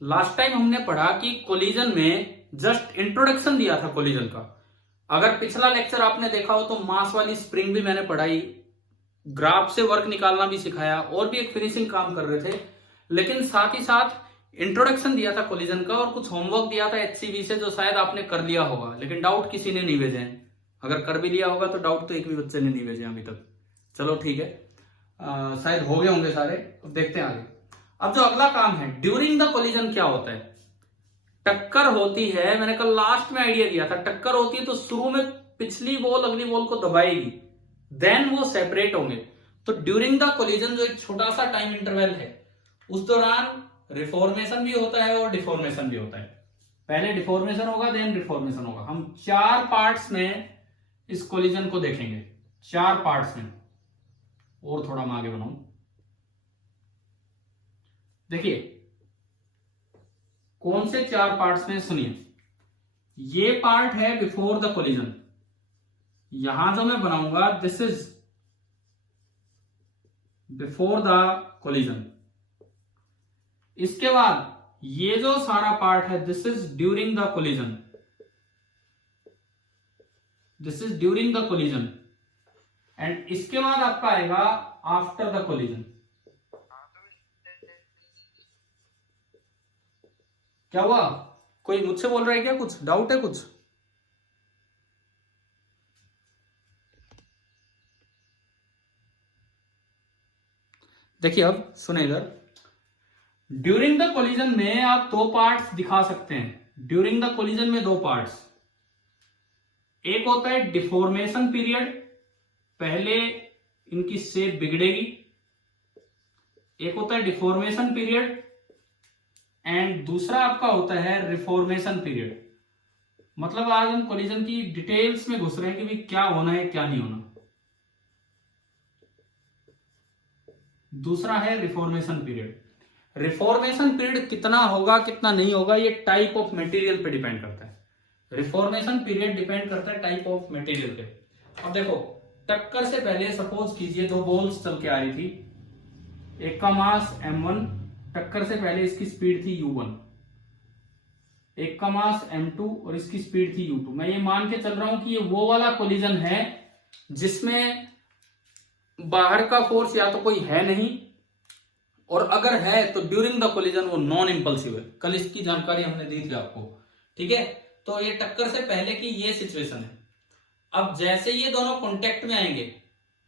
Last time हमने पढ़ा कि कोलिजन में जस्ट इंट्रोडक्शन दिया था कोलिजन का। अगर पिछला लेक्चर आपने देखा हो तो मास वाली स्प्रिंग भी मैंने पढ़ाई, ग्राफ से वर्क निकालना भी सिखाया और भी एक फिनिशिंग काम कर रहे थे। लेकिन साथ ही साथ इंट्रोडक्शन दिया था कोलिजन का और कुछ होमवर्क दिया था एचसीवी से, जो शायद आपने कर लिया होगा, लेकिन डाउट किसी ने नहीं भेजे हैं। अगर कर भी लिया होगा तो डाउट तो एक भी बच्चे ने नहीं भेजे अभी तक। चलो ठीक है, शायद हो गए होंगे सारे। तो देखते हैं आगे। अब जो अगला काम है, ड्यूरिंग द कोलिजन क्या होता है? टक्कर होती है, मैंने कल लास्ट में आइडिया दिया था, टक्कर होती है तो शुरू में पिछली बॉल अगली बॉल को दबाएगी, देन वो सेपरेट होंगे। तो ड्यूरिंग द कोलिजन जो एक छोटा सा टाइम इंटरवल है, उस दौरान रिफॉर्मेशन भी होता है और डिफॉर्मेशन भी होता है। पहले डिफॉर्मेशन होगा, देन रिफॉर्मेशन होगा। हम 4 पार्ट्स में इस कोलिजन को देखेंगे, 4 पार्ट्स में। और थोड़ा मैं आगे बनाऊं, देखिए कौन से 4 पार्ट्स में, सुनिए। ये पार्ट है बिफोर द कोलिजन, यहां जो मैं बनाऊंगा this is before the collision. इसके बाद ये जो सारा पार्ट है this is during the collision, this is during the collision. And इसके बाद आपका आएगा आफ्टर द कोलिजन। क्या हुआ? कोई मुझसे बोल रहा है क्या? कुछ डाउट है? कुछ देखिए, अब सुने इधर। ड्यूरिंग द कोलिजन में आप 2 पार्ट्स दिखा सकते हैं। ड्यूरिंग द कोलिजन में 2 पार्ट्स, एक होता है डिफॉर्मेशन पीरियड, पहले इनकी शेप बिगड़ेगी। एक होता है डिफॉर्मेशन पीरियड एंड दूसरा आपका होता है रिफॉर्मेशन पीरियड। मतलब आज हम कोलिजन की डिटेल्स में घुस रहे हैं कि भाई क्या होना है क्या नहीं होना। दूसरा है रिफॉर्मेशन पीरियड। रिफॉर्मेशन पीरियड कितना होगा कितना नहीं होगा, ये टाइप ऑफ मटेरियल पे डिपेंड करता है। रिफॉर्मेशन पीरियड डिपेंड करता है टाइप ऑफ मटेरियल पे। अब देखो, टक्कर से पहले सपोज कीजिए 2 बॉल्स चल के आ रही थी, एक का मास m1, टक्कर से पहले इसकी स्पीड थी u1, एक का मास m2 और इसकी स्पीड थी u2। मैं ये मान के चल रहा हूं कि ये वो वाला कोलिजन है जिसमें बाहर का फोर्स या तो कोई है नहीं, और अगर है तो ड्यूरिंग द कोलिजन वो नॉन इंपल्सिव है। कल इसकी जानकारी हमने दी थी आपको, ठीक है। तो ये टक्कर से पहले की ये सिचुएशन है। अब जैसे ये दोनों कांटेक्ट में आएंगे,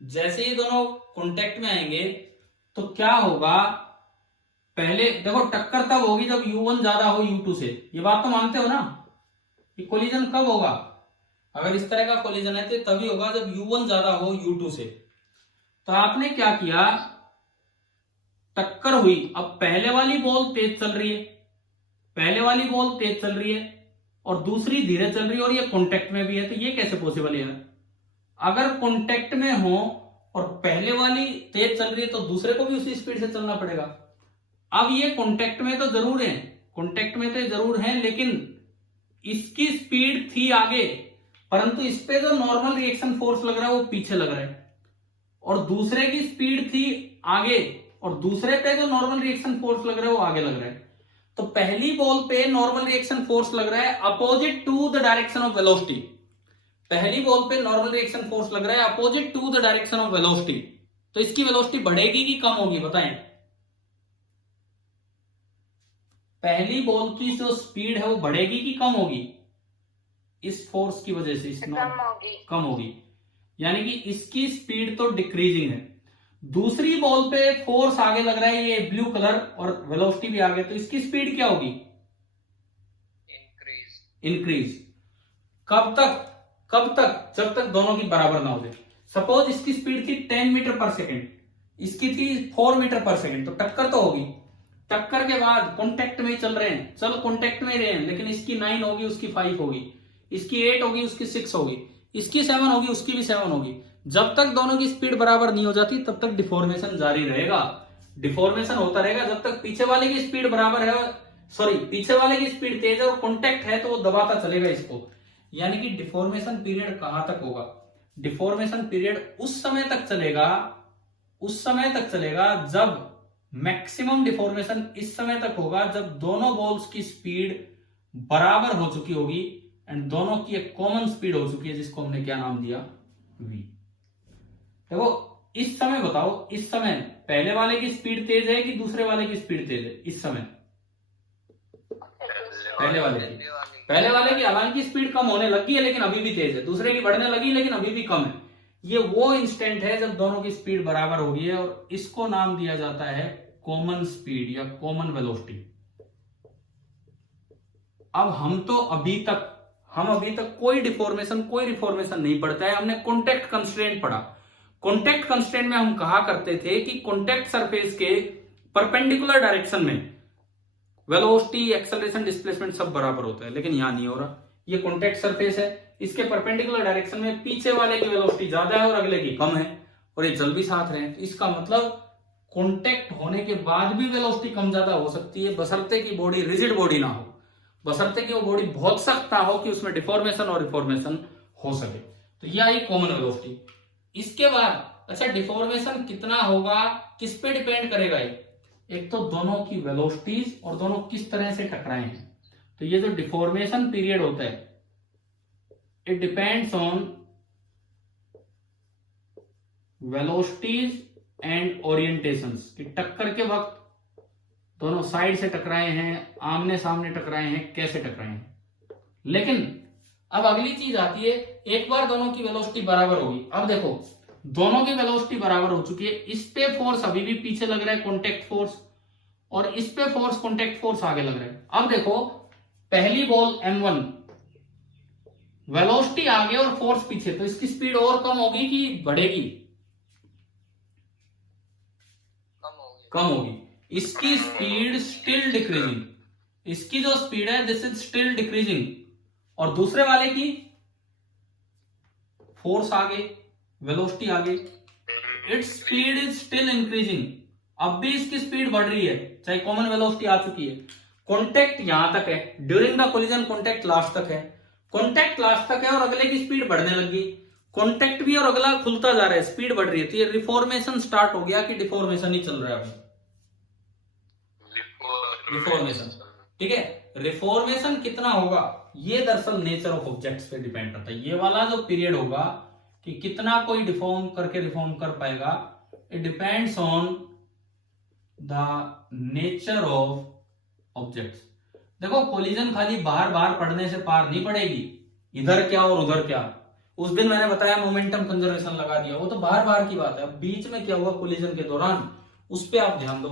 जैसे ये दोनों कांटेक्ट में आएंगे तो क्या होगा? पहले देखो, टक्कर तब होगी जब u1 ज्यादा हो u2 से। ये बात तो मानते हो ना? कि कोलिजन कब होगा? अगर इस तरह का कोलिजन है तो तभी होगा जब u1 ज्यादा हो u2 से। तो आपने क्या किया, टक्कर हुई, अब पहले वाली बॉल तेज चल रही है, पहले वाली बॉल तेज चल रही है और दूसरी धीरे चल रही है और ये कांटेक्ट में भी है। तो ये कैसे पॉसिबल है? अगर कांटेक्ट में हो और पहले वाली तेज चल रही है तो दूसरे को भी उसी स्पीड से चलना पड़ेगा। अब ये कांटेक्ट में तो जरूर है, कांटेक्ट में तो जरूर है, लेकिन इसकी स्पीड थी आगे, परंतु इस पे जो नॉर्मल रिएक्शन फोर्स लग रहा है वो पीछे लग रहा है, और दूसरे की स्पीड थी आगे और दूसरे पे जो नॉर्मल रिएक्शन फोर्स लग रहा है वो आगे लग रहा है। तो पहली बॉल पे नॉर्मल रिएक्शन फोर्स लग रहा है opposite to the direction of velocity. पहली बॉल पे नॉर्मल रिएक्शन फोर्स लग रहा है opposite to the direction of velocity. तो इसकी वेलोसिटी बढ़ेगी कि कम होगी, बताएं? पहली बॉल की जो स्पीड है वो बढ़ेगी कि कम होगी? इस फोर्स की वजह से कम होगी, यानी कि इसकी स्पीड तो डिक्रीजिंग है। दूसरी बॉल पे फोर्स आगे लग रहा है, ये ब्लू कलर, और वेलोसिटी भी आगे, तो इसकी स्पीड क्या होगी? इंक्रीज। कब तक? कब तक? जब तक दोनों की बराबर ना हो जाए। सपोज इसकी स्पीड थी 10 मीटर पर सेकेंड, इसकी थी 4 मीटर पर सेकेंड, तो टक्कर तो होगी। टक्कर के बाद कांटेक्ट में चल रहे हैं, चलो कांटेक्ट में रहे हैं, लेकिन इसकी 9 होगी उसकी 5 होगी, इसकी 8 होगी उसकी 6 होगी, इसकी 7 होगी उसकी भी 7 होगी। जब तक दोनों की स्पीड बराबर नहीं हो जाती तब तक डिफॉर्मेशन जारी रहेगा। डिफॉर्मेशन होता रहेगा जब तक पीछे वाले की स्पीड बराबर है, सॉरी पीछे वाले की स्पीड तेज है और कांटेक्ट है तो वो दबाता चलेगा इसको। यानी कि डिफॉर्मेशन पीरियड कहां तक होगा? डिफॉर्मेशन पीरियड उस समय तक चलेगा जब मैक्सिमम डिफॉर्मेशन इस समय तक होगा जब दोनों बॉल्स की स्पीड बराबर हो चुकी होगी एंड दोनों की एक कॉमन स्पीड हो चुकी है, जिसको हमने क्या नाम दिया, v। देखो इस समय बताओ, इस समय पहले वाले की स्पीड तेज है कि दूसरे वाले की स्पीड तेज है? इस समय पहले वाले की हालांकि स्पीड कम होने लगी है लेकिन अभी भी तेज है, दूसरे की बढ़ने लगी लेकिन अभी भी कम है। ये वो इंस्टेंट है जब दोनों की स्पीड बराबर हो गई है और इसको नाम दिया जाता है कॉमन स्पीड या कॉमन वेलोसिटी। अब हम अभी तक कोई रिफॉर्मेशन नहीं पढ़ता है, हमने कॉन्टेक्ट कंस्ट्रेंट पढ़ा। कॉन्टेक्ट कंस्ट्रेंट में हम कहा करते थे कि कॉन्टेक्ट सरफेस के परपेंडिकुलर डायरेक्शन में वेलोसिटी, एक्सेलरेशन, डिस्प्लेसमेंट सब बराबर होता है, लेकिन यहां नहीं हो रहा। ये कॉन्टेक्ट सरफेस है, इसके परपेंडिकुलर डायरेक्शन में पीछे वाले की वेलोसिटी ज्यादा है और अगले की कम है, और ये चल भी साथ रहे हैं। तो इसका मतलब कॉन्टेक्ट होने के बाद भी वेलोसिटी कम ज्यादा हो सकती है, बशर्ते कि बॉडी रिजिड बॉडी ना हो, बशर्ते कि वो बॉडी बहुत सख्त ना हो कि उसमें डिफॉर्मेशन और रिफॉर्मेशन हो सके। तो यह आई कॉमन वेलोसिटी। इसके बाद अच्छा, डिफॉर्मेशन कितना होगा, किस पे डिपेंड करेगा ये? एक तो दोनों की वेलोसिटीज और दोनों किस तरह से टकराए हैं। तो ये जो डिफॉर्मेशन पीरियड होता है, it depends on velocities and orientations, कि टक्कर के वक्त दोनों साइड से टकराए हैं, आमने सामने टकराए हैं, कैसे टकराए हैं। लेकिन अब अगली चीज आती है, एक बार दोनों की वेलोसिटी बराबर होगी। अब देखो दोनों की वेलोसिटी बराबर हो चुकी है, इस पे फोर्स अभी भी पीछे लग रहा है कॉन्टेक्ट फोर्स, और इस पे फोर्स कॉन्टेक्ट फोर्स आगे लग रहा है। अब देखो पहली बॉल M1, वेलोसिटी आगे और फोर्स पीछे, तो इसकी स्पीड और कम होगी कि बढ़ेगी? कम होगी। इसकी स्पीड स्टिल डिक्रीजिंग, इसकी जो स्पीड है दिस इज स्टिल डिक्रीजिंग, और दूसरे वाले की फोर्स आगे, वेलोसिटी आगे, its speed is still increasing. अब भी इसकी स्पीड बढ़ रही है, चाहे कॉमन वेलोसिटी आ चुकी है। कॉन्टेक्ट यहां तक है, during the collision contact last तक है, कॉन्टेक्ट लास्ट तक है और अगले की स्पीड बढ़ने लगी, कॉन्टेक्ट भी और अगला खुलता जा रहा है, स्पीड बढ़ रही है। तो ये रिफॉर्मेशन स्टार्ट हो गया कि डिफॉर्मेशन ही चल रहा है अभी? रिफॉर्मेशन, ठीक है। रिफॉर्मेशन कितना होगा, ये दरअसल नेचर ऑफ ऑब्जेक्ट्स पे डिपेंड करता है। ये वाला जो पीरियड होगा कि कितना कोई रिफॉर्म कर पाएगा, it depends on the nature of objects. देखो कोलिजन खाली बाहर बाहर पड़ने से पार नहीं पड़ेगी, इधर क्या और उधर क्या। उस दिन मैंने बताया मोमेंटम कंजर्वेशन लगा दिया, वो तो बाहर बाहर की बात है। अब बीच में क्या हुआ कोलिजन के दौरान, उस पर आप ध्यान दो।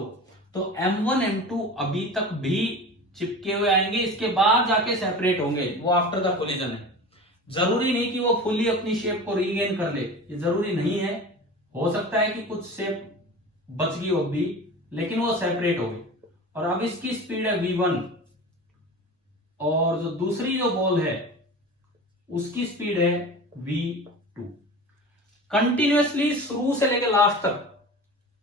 तो M1 M2 अभी तक भी चिपके हुए आएंगे, इसके बाद जाके सेपरेट होंगे, वो आफ्टर द कोलिजन है। जरूरी नहीं कि वो फुली अपनी शेप को रीगेन कर ले, ये जरूरी नहीं है। हो सकता है कि कुछ शेप बच गई हो भी, लेकिन वो सेपरेट हो गई। और अब इसकी स्पीड है V1 और जो दूसरी जो बॉल है उसकी स्पीड है V2। कंटिन्यूअसली शुरू से लेकर लास्ट तक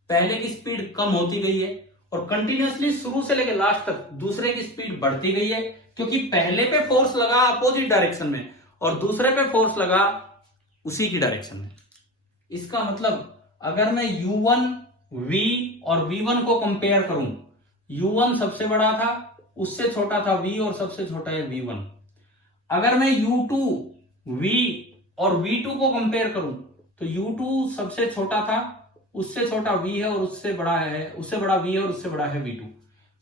पहले की स्पीड कम होती गई है और कंटिन्यूअसली शुरू से लेकर लास्ट तक दूसरे की स्पीड बढ़ती गई है, क्योंकि पहले पे फोर्स लगा अपोजिट डायरेक्शन में और दूसरे पे फोर्स लगा उसी की डायरेक्शन में। इसका मतलब अगर मैं U1, V और V1 को कंपेयर करूं, U1 सबसे बड़ा था, उससे छोटा था V और सबसे छोटा है V1। अगर मैं U2, V और V2 को कंपेयर करूं तो U2 सबसे छोटा था, उससे छोटा V है और उससे बड़ा V है और उससे बड़ा है V2।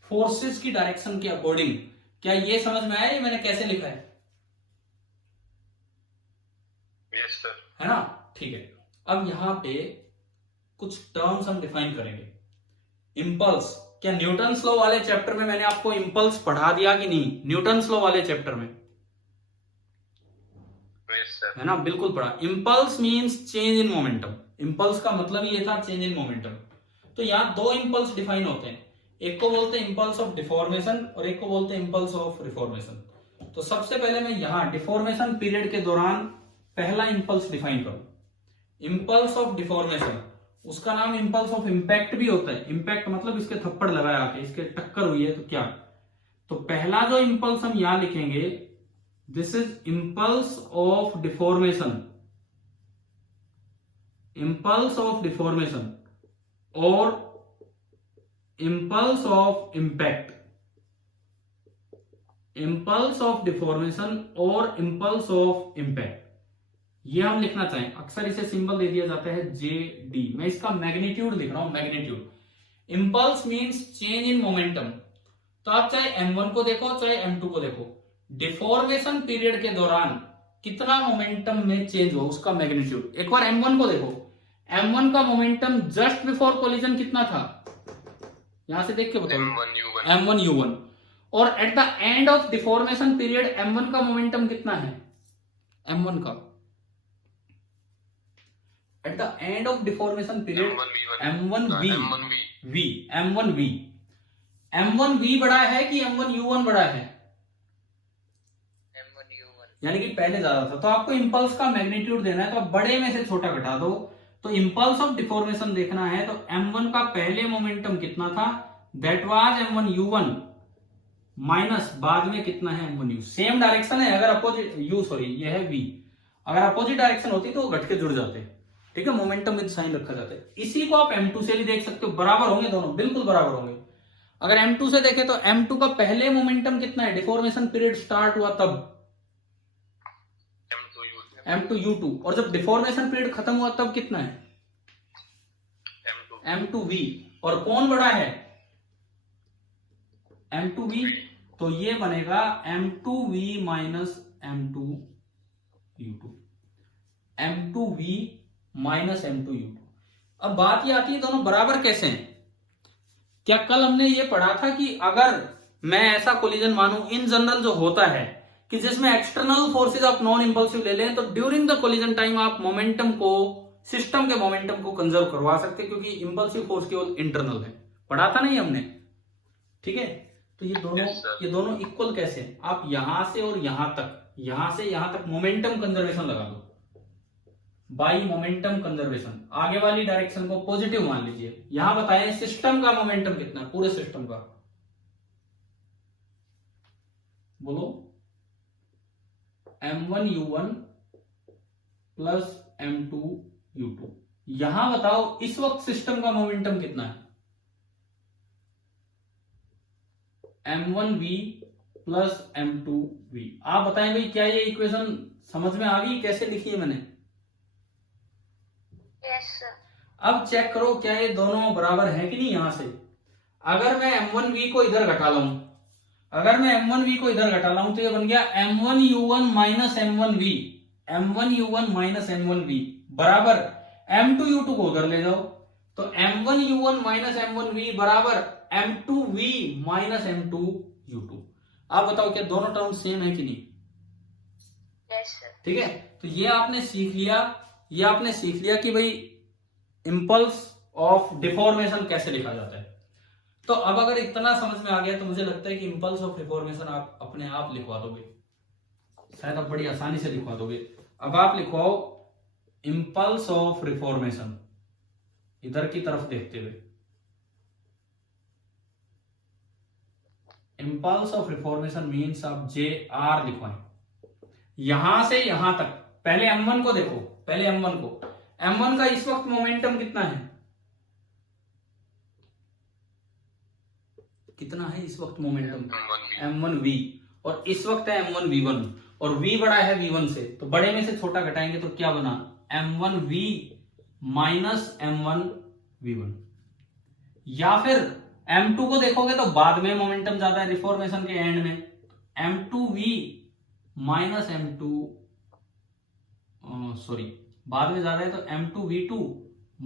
फोर्सेस की डायरेक्शन के अकॉर्डिंग। क्या ये समझ में आया ये मैंने कैसे लिखा है? Yes sir. है ना, ठीक है। अब यहां पे कुछ टर्म्स हम डिफाइन करेंगे। इंपल्स, क्या न्यूटन्स लॉ वाले चैप्टर में मैंने आपको इंपल्स पढ़ा दिया कि नहीं? न्यूटन्स लॉ वाले चैप्टर में है ना, बिल्कुल पढ़ा। Impulse means change in momentum. Impulse का मतलब ये था चेंज इन मोमेंटम। तो यहां दो इंपल्स डिफाइन होते हैं, एक को बोलते हैं इंपल्स ऑफ डिफॉर्मेशन और एक को बोलते हैं इंपल्स ऑफ रिफॉर्मेशन। तो सबसे पहले मैं यहां डिफॉर्मेशन पीरियड के दौरान पहला इंपल्स डिफाइन करूं, इंपल्स ऑफ डिफॉर्मेशन। उसका नाम इंपल्स ऑफ इंपैक्ट भी होता है। इंपैक्ट मतलब इसके थप्पड़ लगाया आके, इसके टक्कर हुई है तो क्या। तो पहला जो इंपल्स हम यहां लिखेंगे, this is impulse of deformation, impulse of deformation. और impulse of impact, impulse of deformation और इम्पल्स ऑफ इम्पैक्ट, ये हम लिखना चाहें, अक्सर इसे सिंबल दे दिया जाता है जे डी। मैं इसका मैग्नीट्यूड लिख रहा हूं, magnitude. Impulse means change in momentum. तो आप चाहे m1 को देखो चाहे m2 को देखो, डिफॉर्मेशन पीरियड के दौरान कितना मोमेंटम में चेंज हो उसका मैग्नीट्यूड। एक बार m1 को देखो, m1 का मोमेंटम जस्ट बिफोर कोलिजन कितना था, यहां से देख के बताओ, m1 u1। और at the end of deformation period m1 का मोमेंटम कितना है, m1 का at the end of deformation period m1v बड़ा है कि m1u1 बड़ा है, यानी कि पहले ज्यादा था। तो आपको इंपल्स का मैग्नीट्यूड देना है, तो आप बड़े में से छोटा घटा दो। तो इंपल्स ऑफ डिफॉर्मेशन देखना है, तो m1 का पहले मोमेंटम कितना था, दैट वाज m1u1 माइनस बाद में कितना है m1u। सेम डायरेक्शन है, अगर अपोजिट ये है v, अगर अपोजिट डायरेक्शन होती तो वो घट के जुड़ जाते, ठीक है, मोमेंटम विद साइन रखा जाता है। इसी को आप m2 से भी देख सकते हो, बराबर होंगे दोनों, बिल्कुल बराबर होंगे। अगर m2 से देखें तो m2 का पहले मोमेंटम कितना है, डिफॉर्मेशन पीरियड स्टार्ट हुआ तब m2u2, और जब डिफॉर्मेशन पीरियड खत्म हुआ तब कितना है m2v। और कौन बड़ा है m2v, तो ये बनेगा m2v minus m2u2, m2v minus m2u2। अब बात ये आती है दोनों बराबर कैसे हैं। क्या कल हमने ये पढ़ा था कि अगर मैं ऐसा कोलिजन मानूं, इन जनरल जो होता है कि जिसमें एक्सटर्नल फोर्सेस आप नॉन इंपल्सिव ले लें, तो ड्यूरिंग द कोलिजन टाइम आप मोमेंटम को, सिस्टम के मोमेंटम को कंजर्व करवा सकते हैं, क्योंकि इंपल्सिव फोर्स केवल इंटरनल है। पढ़ा था नहीं हमने, ठीक है। तो ये दोनों इक्वल कैसे हैं, आप यहां से और यहां तक, यहां से यहां तक मोमेंटम कंजर्वेशन लगा दो, बाई मोमेंटम कंजर्वेशन। आगे वाली डायरेक्शन को पॉजिटिव मान लीजिए। यहां बताएं सिस्टम का मोमेंटम कितना है, पूरे सिस्टम का, बोलो m1u1 प्लस m2u2। यहां बताओ इस वक्त सिस्टम का मोमेंटम कितना है, m1v प्लस m2v। आप बताएं भाई, क्या ये इक्वेशन समझ में आ गई, कैसे लिखी है मैंने। Yes sir. अब चेक करो क्या ये दोनों बराबर है कि नहीं। यहां से अगर मैं m1v को इधर घटा लाऊं, अगर मैं m1v को इधर घटा लाऊं, तो ये बन गया m1u1 minus m1v, m1u1 minus m1v बराबर m2u2 को उधर ले जाओ, तो m1u1 माइनस m1v बराबर m2v माइनस m2u2। आप बताओ क्या दोनों टर्म सेम है कि नहीं। Yes sir. ठीक है, तो ये आपने सीख लिया, ये आपने सीख लिया कि भाई इंपल्स ऑफ डिफॉर्मेशन कैसे लिखा जाता है। तो अब अगर इतना समझ में आ गया, तो मुझे लगता है कि इंपल्स ऑफ डिफॉर्मेशन आप अपने आप लिखवा दोगे, शायद आप बड़ी आसानी से लिखवा दोगे। अब आप लिखवाओ इंपल्स ऑफ रिफॉर्मेशन, इधर की तरफ देखते हुए, इंपल्स ऑफ रिफॉर्मेशन मीन्स आप JR लिखवाएं, यहां से यहां तक। पहले m1 को देखो, पहले m1 को, m1 का इस वक्त मोमेंटम कितना है, कितना है इस वक्त मोमेंटम, m1v, और इस वक्त है m1v1, और v बड़ा है v1 से, तो बड़े में से छोटा घटाएंगे तो क्या बना, m1v माइनस m1v1। या फिर m2 को देखोगे तो बाद में मोमेंटम ज्यादा है, रिफॉर्मेशन के एंड में, m2v माइनस m2, बाद में ज्यादा है, तो m2v2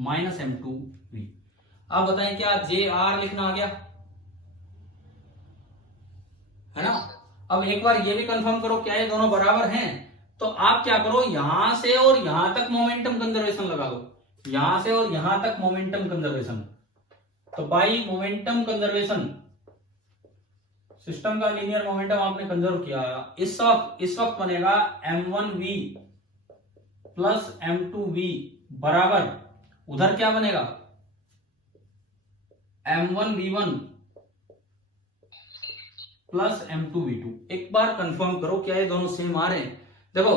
माइनस m2v। अब बताएं क्या JR लिखना आ गया है ना। अब एक बार ये भी कंफर्म करो क्या ये दोनों बराबर हैं। तो आप क्या करो, यहां से और यहां तक मोमेंटम कंजर्वेशन लगा दो, यहां से और यहां तक मोमेंटम कंजर्वेशन। तो बाई मोमेंटम कंजर्वेशन, सिस्टम का लीनियर मोमेंटम आपने कंजर्व किया, इस वक्त बनेगा m1v प्लस m2v बराबर, उधर क्या बनेगा, m1v1 प्लस m2v2। एक बार कंफर्म करो क्या ये दोनों सेम आ रहे हैं। देखो,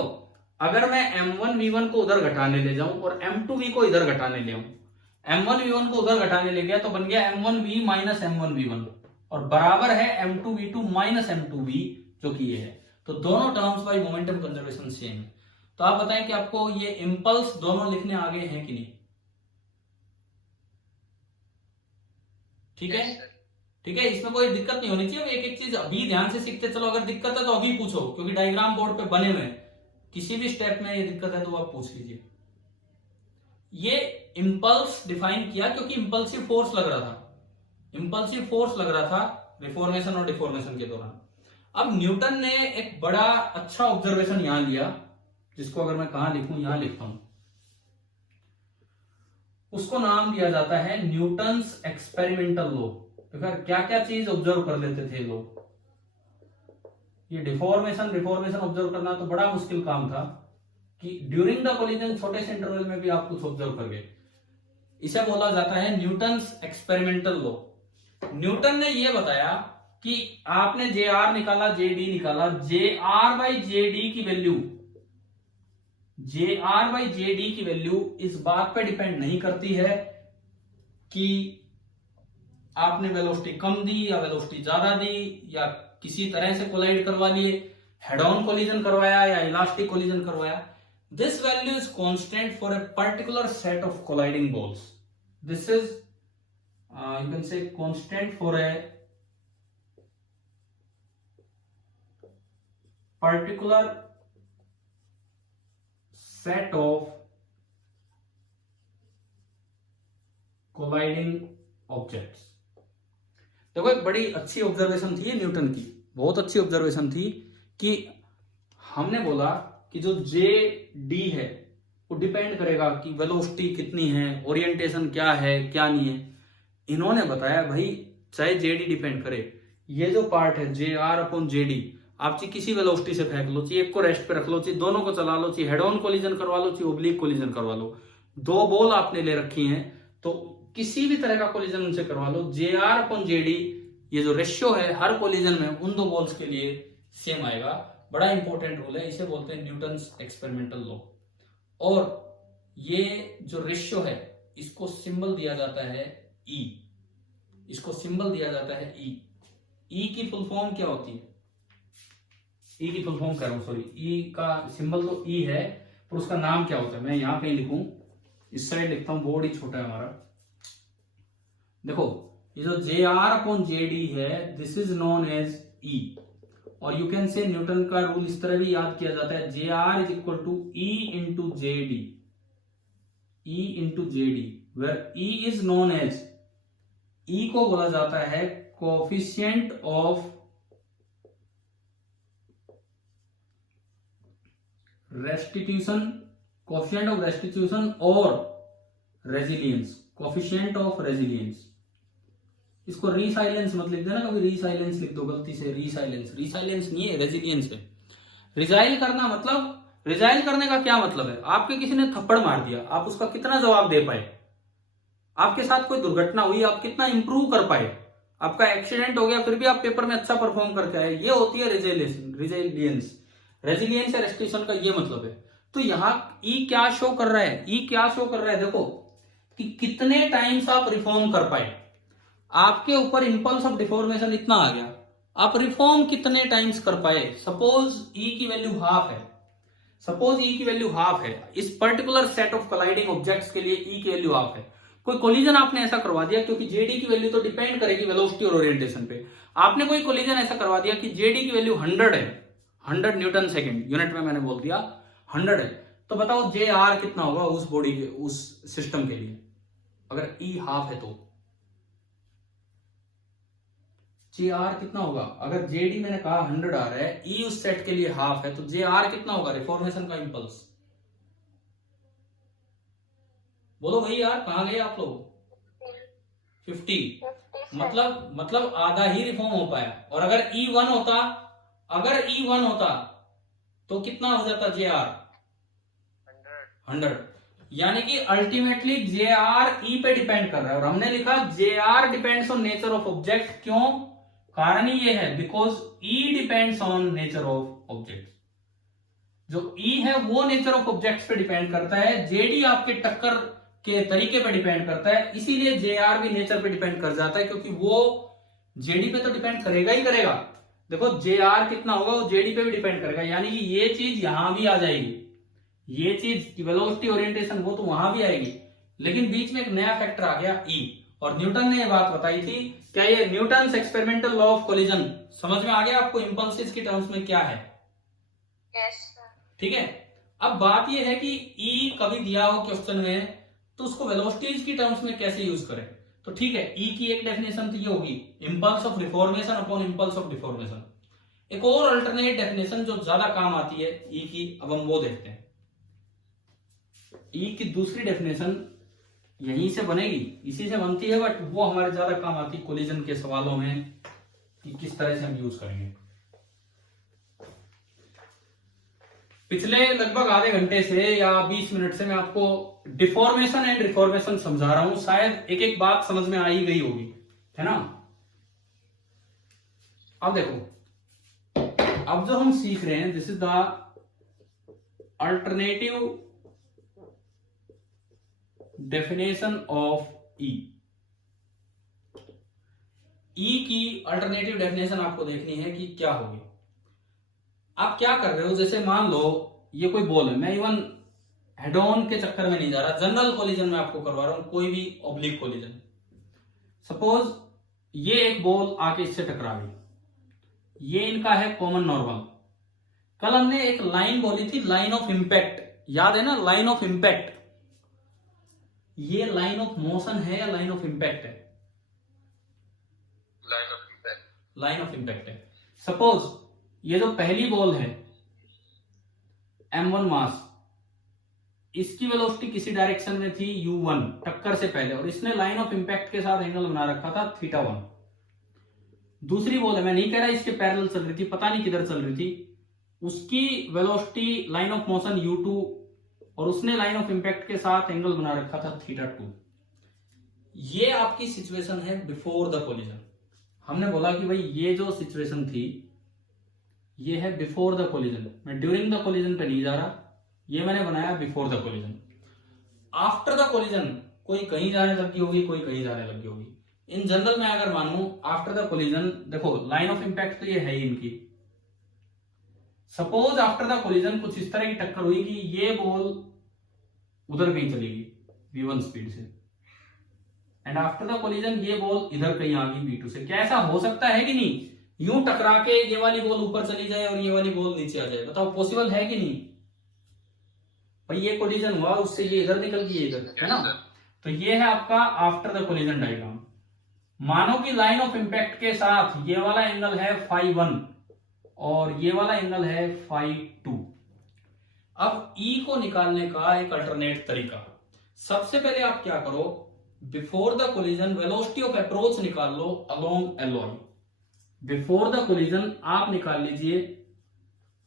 अगर मैं m1v1 को उधर घटाने ले जाऊं और m2v को इधर घटाने ले आऊं, M1V1 को उधर घटाने ले गया तो बन गया M1V माइनस M1V1 और बराबर है M2V2 माइनस M2V जो कि ये है। तो दोनों terms by momentum conservation same है। तो आप बताएं कि आपको ये इंपल्स दोनों लिखने आ गए हैं कि नहीं? ठीक है, ठीक है, इसमें कोई दिक्कत नहीं होनी चाहिए। एक एक चीज अभी ध्यान से सीखते चलो, अगर दिक्कत है तो अभी पूछो, क्योंकि डायग्राम बोर्ड पे बने हुए हैं, किसी भी स्टेप में ये दिक्कत है तो आप पूछ लीजिए। ये इंपल्स डिफाइन किया क्योंकि इंपल्सिव फोर्स लग रहा था, इंपल्सिव फोर्स लग रहा था रिफॉर्मेशन और डिफॉर्मेशन के दौरान। अब न्यूटन ने एक बड़ा अच्छा ऑब्जर्वेशन यहां लिया, जिसको अगर मैं कहां लिखूं, यहां लिखता हूं, उसको नाम दिया जाता है न्यूटन्स एक्सपेरिमेंटल लॉ। तो क्या क्या चीज ऑब्जर्व कर लेते थे लोग, ये डिफॉर्मेशन रिफॉर्मेशन ऑब्जर्व करना तो बड़ा मुश्किल काम था कि ड्यूरिंग द कोलिजन छोटे से इंटरवल में भी आप कुछ ऑब्जर्व कर गए। इसे बोला जाता है न्यूटन्स एक्सपेरिमेंटल लॉ। न्यूटन ने यह बताया कि आपने जे आर निकाला, जे डी निकाला, J R by J D की value, J R by J D की वैल्यू इस बात पे डिपेंड नहीं करती है कि आपने वेलोसिटी कम दी या वेलोसिटी ज्यादा दी या किसी तरह से कोलाइड करवा लिए, हेड ऑन कोलिजन करवाया या इलास्टिक कोलिजन करवाया। This value is constant for a particular set of colliding balls. This is you can से constant for a particular set of colliding objects। देखो एक बड़ी अच्छी ऑब्जर्वेशन थी न्यूटन की, बहुत अच्छी ऑब्जर्वेशन थी कि हमने बोला कि जो जे डी है वो डिपेंड करेगा कि वेलोसिटी कितनी है, ओरिएंटेशन क्या है क्या नहीं है। इन्होंने बताया भाई चाहे जे डी डिपेंड करे, ये जो पार्ट है J R upon J D, आप चाहे किसी वेलोसिटी से फेंक लो, चाहे एक को रेस्ट पे रख लो, चाहे दोनों को चला लो, चाहे हेड ऑन कोलिजन करवा लो, चाहे ओब्लिक कोलिजन करवा लो, दो बॉल आपने ले रखी हैं तो किसी भी तरह का कोलिजन उनसे करवा लो, जे आर अपॉन जे डी ये जो रेशियो है हर कोलिजन में उन दो बॉल्स के लिए सेम आएगा। बड़ा इंपॉर्टेंट रूल है, इसे बोलते हैं न्यूटन्स एक्सपेरिमेंटल लॉ। और ये जो रेशियो है इसको सिंबल दिया जाता है ई, इसको सिंबल दिया जाता है ई। ई की फुल फॉर्म क्या होती है? ई की फुल फॉर्म कर रहा हूं, सॉरी, ई का सिंबल तो ई है पर उसका नाम क्या होता है, मैं यहां कहीं लिखूं, इस साइड लिखता हूं, बोर्ड ही छोटा है हमारा। देखो ये जो J R upon J D है this is known as E, और यू कैन से न्यूटन का रूल इस तरह भी याद किया जाता है, J R is equal to E into J D, E into J D, where E is known as, E को बोला जाता है coefficient of restitution, coefficient of restitution और रेजिलियंस, कोफिशिएंट ऑफ रेजिलियंस। इसको रीसाइलेंस मत लिख देना कभी, रीसाइलेंस लिख दो गलती से, रीसाइलेंस, रीसाइलेंस नहीं है, रेजिलियंस है। रिजाइल करना मतलब, रिजाइल करने का क्या मतलब है, आपके किसी ने थप्पड़ मार दिया, आप उसका कितना जवाब दे पाए, आपके साथ कोई दुर्घटना हुई आप कितना इंप्रूव कर पाए, आपका एक्सीडेंट हो गया फिर भी आप पेपर में अच्छा परफॉर्म करके आए, ये होती है रिजिलियंस। रेजिलियंस या रेस्टिट्यूशन का ये मतलब है। तो यहां ई क्या शो कर रहा है, ई क्या शो कर रहा है, देखो कि कितने टाइम्स आप रिफॉर्म कर पाए, आपके ऊपर इंपल्स ऑफ डिफॉर्मेशन इतना आ गया, आप रिफॉर्म कितने टाइम्स कर पाए। सपोज ई की वैल्यू हाफ है, सपोज ई की वैल्यू हाफ है, इस particular set of colliding objects के लिए ई की वैल्यू हाफ है। कोई कोलिजन आपने ऐसा करवा दिया, क्योंकि जेडी की वैल्यू तो डिपेंड करेगी वेलोसिटी और ओरिएंटेशन पे, आपने कोई कोलिजन ऐसा करवा दिया कि जेडी की वैल्यू 100 है, 100 न्यूटन सेकेंड, यूनिट में मैंने बोल दिया 100 है, तो बताओ जे आर कितना होगा उस बॉडी के, उस सिस्टम के लिए, अगर ई हाफ है तो जे आर कितना होगा। अगर जेडी मैंने कहा 100 आ रहा है, ई उस सेट के लिए हाफ है, तो जे आर कितना होगा, रिफॉर्मेशन का इंपल्स। बोलो भाई यार कहां गए आप लोग, 50, मतलब आधा ही रिफॉर्म हो पाया। और अगर ई 1 होता, अगर ई 1 होता तो कितना हो जाता जे आर, 100। यानी कि अल्टीमेटली जे आर ई पे डिपेंड कर रहा है, और हमने लिखा जे are depends on nature of object. क्यों, कारण ही ये है because E depends on nature of object. जो ई है वो नेचर ऑफ ऑब्जेक्ट्स पे डिपेंड करता है, जेडी आपके टक्कर के तरीके पे डिपेंड करता है, इसीलिए JR भी नेचर पे डिपेंड कर जाता है, क्योंकि वो JD पे तो डिपेंड करेगा ही करेगा। देखो JR कितना होगा वो JD पे भी डिपेंड करेगा, यानी कि ये चीज यहां भी आ जाएगी, ये चीज वेलोसिटी ओरिएंटेशन वो तो वहां भी आएगी, लेकिन बीच में एक नया फैक्टर आ गया E। और न्यूटन ने ये बात बताई थी, क्या ये Newton's experimental law of collision समझ में आ गया आपको? इंपल्सिस की टर्म्स में क्या है? Yes, sir. ठीक है। अब बात ये है कि E कभी दिया हो क्वेश्चन में तो उसको वेलोसिटीज की टर्म्स में कैसे यूज करें। तो ठीक है, E की एक डेफिनेशन तो ये होगी, impulse of reformation upon impulse of deformation. एक और अल्टरनेट डेफिनेशन जो ज्यादा काम आती है E की, अब हम वो देखते हैं। E की दूसरी डेफिनेशन यहीं से बनेगी, इसी से बनती है, बट वो हमारे ज्यादा काम आती है कोलिजन के सवालों में कि किस तरह से हम यूज करेंगे। पिछले लगभग आधे घंटे से या 20 मिनट से मैं आपको डिफॉर्मेशन एंड रिफॉर्मेशन समझा रहा हूं, शायद एक एक बात समझ में आ ही गई होगी, है ना। अब देखो, अब जो हम सीख रहे हैं, this is the alternative definition of E। E की अल्टरनेटिव डेफिनेशन आपको देखनी है कि क्या होगी। आप क्या कर रहे हो, जैसे मान लो ये कोई बॉल है, मैं इवन हेड ऑन के चक्कर में नहीं जा रहा, जनरल कोलिजन में आपको करवा रहा हूं, कोई भी ऑब्लिक कोलिजन। सपोज ये एक बॉल आके इससे टकरा गई, ये इनका है कॉमन नॉर्मल। कल हमने एक लाइन बोली थी, लाइन ऑफ इंपैक्ट, याद है ना, लाइन ऑफ इंपैक्ट। ये लाइन ऑफ मोशन है या लाइन ऑफ इंपैक्ट है? Line of impact. Line of impact है। सपोज ये जो पहली बॉल है m1 मास, इसकी वेलोसिटी किसी डायरेक्शन में थी u1 टक्कर से पहले, और इसने लाइन ऑफ इंपैक्ट के साथ एंगल बना रखा था θ1। दूसरी बॉल है, मैं नहीं कह रहा इसके पैरेलल चल रही थी, पता नहीं किधर चल रही थी, उसकी velocity line of motion u2 और उसने लाइन ऑफ इंपैक्ट के साथ एंगल बना रखा था θ2। ये आपकी सिचुएशन है बिफोर द कोलिजन। हमने बोला कि भाई ये जो सिचुएशन थी ये है बिफोर द कोलिजन, मैं ड्यूरिंग द कोलिजन पे नहीं जा रहा, ये मैंने बनाया before the collision. After the collision कोई कहीं जाने लगी होगी, कोई कहीं जाने लगी होगी। इन जनरल में अगर मानूं आफ्टर द कोलिजन, देखो लाइन ऑफ इंपैक्ट तो ये है ही इनकी। सपोज आफ्टर द कोलिजन कुछ इस तरह की टक्कर हुई कि ये बॉल उधर कहीं चलेगी v1 स्पीड से, एंड आफ्टर द कोलिजन ये बॉल इधर कहीं आ गई v2 से। क्या ऐसा हो सकता है कि नहीं, यूं टकरा के ये वाली बॉल ऊपर चली जाए और ये वाली बॉल नीचे आ जाए? बताओ पॉसिबल है कि नहीं? भाई ये कोलिजन हुआ, उससे ये इधर निकल गई इधर, है ना। तो ये है आपका आफ्टर द कोलिजन डायग्राम। मानो कि लाइन ऑफ इंपैक्ट के साथ ये वाला एंगल है φ1 और ये वाला एंगल है φ2। अब E को निकालने का एक अल्टरनेट तरीका, सबसे पहले आप क्या करो, before the collision velocity of approach निकाल लो along LOI. Before the collision आप निकाल लीजिए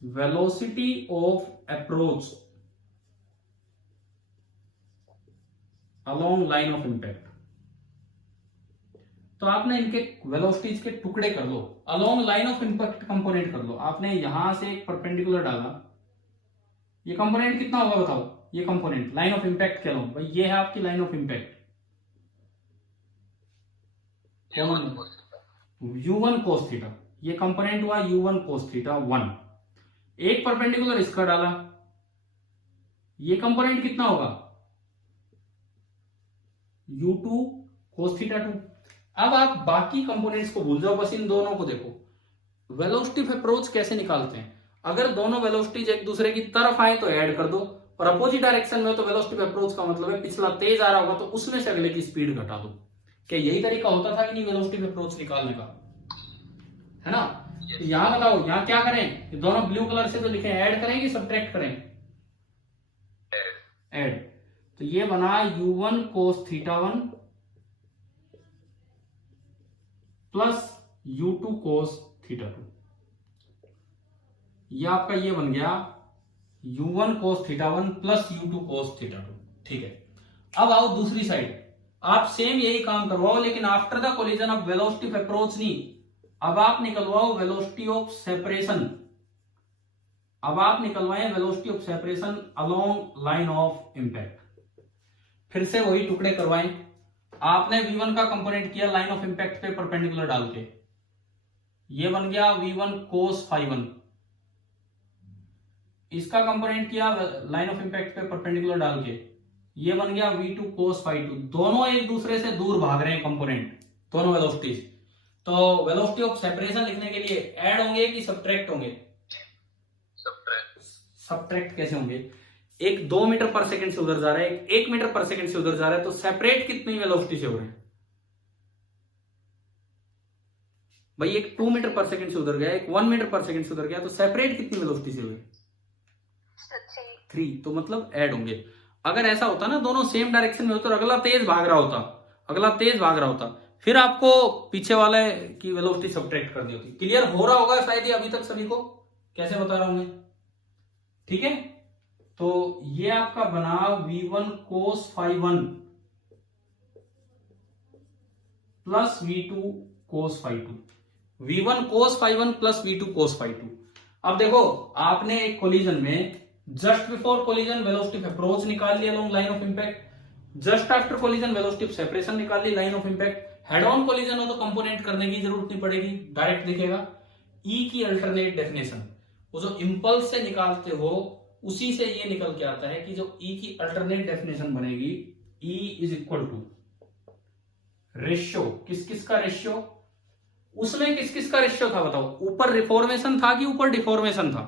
velocity of approach along line of impact. तो आपने इनके वेलोसिटीज के टुकड़े कर लो, along line of impact component कर लो। आपने यहां से एक परपेंडिकुलर डाला, ये कंपोनेंट कितना होगा बताओ, ये कंपोनेंट लाइन ऑफ इंपैक्ट के अलोंग, भाई ये है आपकी line of impact u1 cos theta, ये कंपोनेंट हुआ u1 cos थीटा 1। एक परपेंडिकुलर इसका डाला, ये कंपोनेंट कितना होगा u2 cos थीटा 2। अब आप बाकी कंपोनेंट्स को भूल जाओ, बस इन दोनों को देखो। वेलोसिटी ऑफ अप्रोच कैसे निकालते हैं, अगर दोनों वेलोसिटीज एक दूसरे की तरफ आए तो ऐड कर दो, और अपोजिट डायरेक्शन में तो वेलोसिटी ऑफ अप्रोच का मतलब है पिछला तेज आ रहा होगा तो उसमें से अगले की स्पीड घटा दो। क्या यही तरीका होता था कि नहीं वेलोसिटी ऑफ अप्रोच निकालने का, है ना। तो यहां बताओ, यहां क्या करें, ये दोनों ब्लू कलर से तो लिखे, ऐड करें कि सब्ट्रैक्ट करें? ऐड। तो ये बना u1 cos theta 1 plus u2 cos theta 2। ये आपका ये बन गया u1 cos theta 1 plus u2 cos theta 2। ठीक है, अब आओ दूसरी साइड, आप सेम यही काम करवाओ, लेकिन आफ्टर द कोलिजन अब वेलोसिटी ऑफ अप्रोच नहीं, अब आप निकलवाओ वेलोसिटी ऑफ सेपरेशन। अब आप निकलवाएं velocity of separation along line of impact. फिर से वही टुकड़े करवाएं। आपने V1 का कंपोनेंट किया लाइन ऑफ इंपैक्ट पे परपेंडिकुलर डाल के, ये बन गया V1 cos φ1। इसका कंपोनेंट किया लाइन ऑफ इंपैक्ट पे परपेंडिकुलर डाल के, ये बन गया V2 cos φ2। दोनों एक दूसरे से दूर भाग रहे हैं कंपोनेंट, दोनों वेलोसिटीज। तो वेलोसिटी ऑफ सेपरेशन लिखने के लिए ऐड होंगे कि सब्ट्रैक्ट होंगे? सब्ट्रैक्ट कैसे होंगे? एक 2 मीटर पर सेकंड से उधर जा रहा है, एक 1 मीटर पर सेकंड से उधर जा रहा है, तो सेपरेट कितनी वेलोसिटी से हो रहे हैं भाई? एक 2 मीटर पर सेकंड से उधर गया, एक 1 मीटर पर सेकंड से उधर गया, तो सेपरेट कितनी वेलोसिटी से हुए? 3। तो मतलब ऐड होंगे। अगर ऐसा होता ना दोनों सेम डायरेक्शन में होता, तो अगला तेज भाग रहा होता, फिर आपको पीछे वाले की वेलोसिटी सब्ट्रैक्ट करनी होती। क्लियर हो रहा होगा शायद ये अभी तक सभी को, कैसे बता रहा हूं मैं? ठीक है, तो ये आपका बना V1 cos φ1 plus V2 cos φ2। V1 cos φ1 plus V2 cos φ2। अब देखो, आपने एक कोलिजन में just before collision velocity of approach निकाल ली along line of impact, just after collision velocity of separation निकाल ली line of impact. Head on collision हो तो कंपोनेंट करने की जरूरत नहीं पड़ेगी, डायरेक्ट दिखेगा। ई की अल्टरनेट डेफिनेशन, वो जो इंपल्स से निकालते हो उसी से ये निकल के आता है कि जो ई की अल्टरनेट डेफिनेशन बनेगी, E is equal to ratio, किस किस का रेशियो? उसमें किस किस का रेशियो था बताओ? ऊपर रिफॉर्मेशन था कि ऊपर डिफॉर्मेशन था?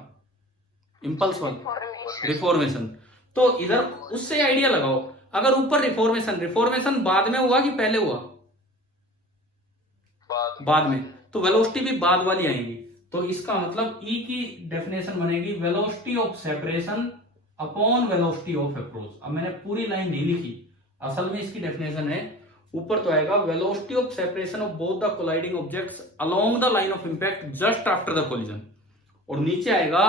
इंपल्स वाला रिफॉर्मेशन। तो इधर उससे आइडिया लगाओ, अगर ऊपर रिफॉर्मेशन बाद में हुआ कि पहले हुआ? बाद में, तो वेलोसिटी भी बाद वाली आएगी। तो इसका मतलब ई की डेफिनेशन बनेगी velocity of separation upon velocity of approach. अब मैंने पूरी लाइन नहीं लिखी, असल में इसकी डेफिनेशन है, ऊपर तो आएगा velocity of separation of both the colliding objects along the line of impact just after the collision, और नीचे आएगा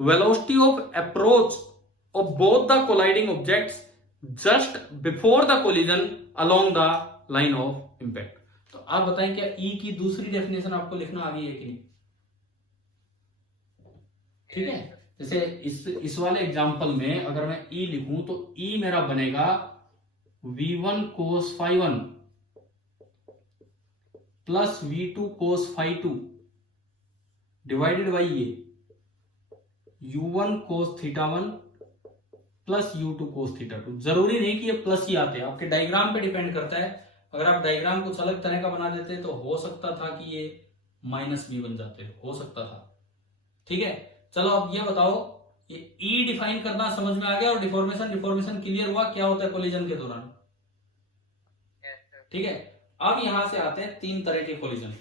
velocity of approach of both the colliding objects just before the collision along the line of impact. तो आप बताएं क्या ई की दूसरी definition आपको लिखना आ गई है कि नहीं? ठीक है, जैसे इस वाले एग्जांपल में अगर मैं ई लिखूं तो ई मेरा बनेगा V1 cos φ1 plus V2 cos φ2 divided by ये U1 cos θ1 plus U2 cos θ2। जरूरी नहीं कि ये प्लस ही आते हैं, आपके डायग्राम पे डिपेंड करता है। अगर आप डायग्राम कुछ अलग तरह का बना देते तो हो सकता था कि ये माइनस बी बन जाते, हो सकता था। ठीक है, चलो अब ये बताओ, ये ई डिफाइन करना समझ में आ गया, और डिफॉर्मेशन क्लियर हुआ क्या होता है कोलिजन के दौरान? ठीक है, अब यहां से आते हैं 3 तरह के कोलिजन।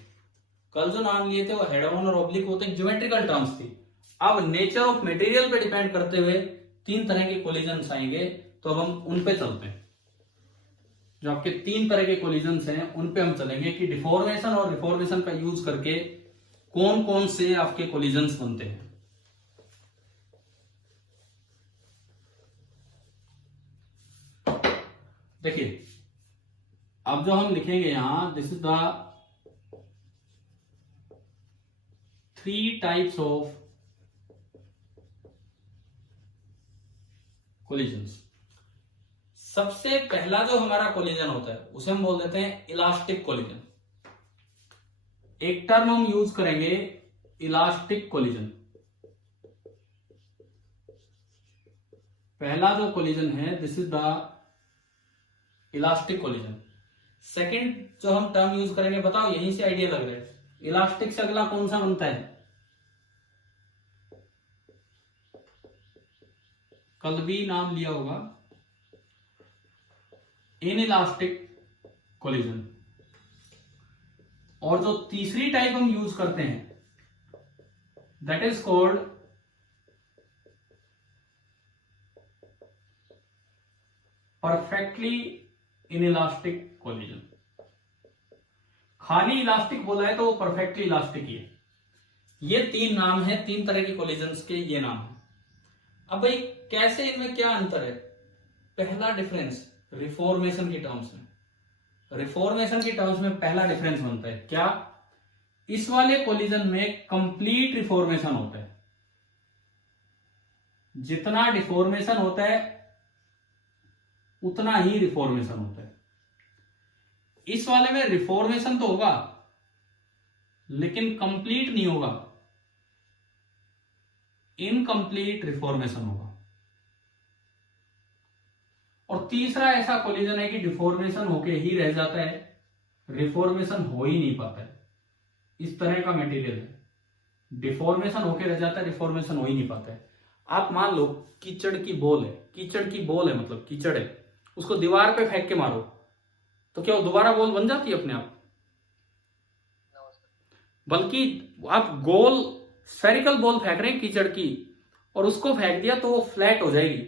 कल जो नाम लिए थे वो हेड ऑन और ऑब्लिक होते हैं, ज्योमेट्रिकल टर्म्स थी। अब नेचर ऑफ मटेरियल पे डिपेंड करते हुए 3 तरह के कोलिजन आएंगे, तो अब हम उन पे चलते हैं। जो आपके 3 तरह के कोलिजन हैं उन पे हम चलेंगे कि डिफॉर्मेशन और रिफॉर्मेशन का यूज करके कौन कौन से आपके कोलिजन बनते हैं। देखिए, अब जो हम लिखेंगे यहां, this is the 3 types of collisions. सबसे पहला जो हमारा कोलिजन होता है उसे हम बोल देते हैं इलास्टिक कोलिजन। एक टर्म हम यूज करेंगे इलास्टिक कोलिजन। पहला जो कोलिजन है this is the elastic collision. Second जो हम टर्म यूज करेंगे, बताओ यहीं से आइडिया लग रहा है, इलास्टिक से अगला कौन सा बनता है? कल भी नाम लिया होगा, इनइलास्टिक कोलिजन। और जो तीसरी टाइप हम यूज करते हैं that is called perfectly inelastic collision. खाली इलास्टिक बोला है तो वो परफेक्टली इलास्टिक ही है। ये 3 नाम है, 3 तरह के कोलिजन्स के ये नाम है। अब भाई कैसे, इनमें क्या अंतर है? पहला डिफरेंस रिफॉर्मेशन की टर्म्स में, रिफॉर्मेशन की टर्म्स में पहला डिफरेंस बनता है क्या? इस वाले कोलिजन में कंप्लीट रिफॉर्मेशन होता है। जितना डिफॉर्मेशन होता है उतना ही रिफॉर्मेशन होता है। इस वाले में रिफॉर्मेशन तो होगा लेकिन कंप्लीट नहीं होगा, इनकंप्लीट रिफॉर्मेशन होगा। और तीसरा ऐसा कोलिजन है कि डिफॉर्मेशन होके ही रह जाता है, रिफॉर्मेशन हो ही नहीं पाता है। इस तरह का मटेरियल है, डिफॉर्मेशन होके रह जाता है, रिफॉर्मेशन हो ही नहीं पाता है। आप मान लो कीचड़ की बॉल है, मतलब कीचड़ है, उसको दीवार पे फेंक के मारो तो क्या वो दोबारा बॉल बन जाती है अपने आप? बल्कि आप गोल स्फेरिकल बॉल फेंक रहे हैं कीचड़ की और उसको फेंक दिया तो वो फ्लैट हो जाएगी।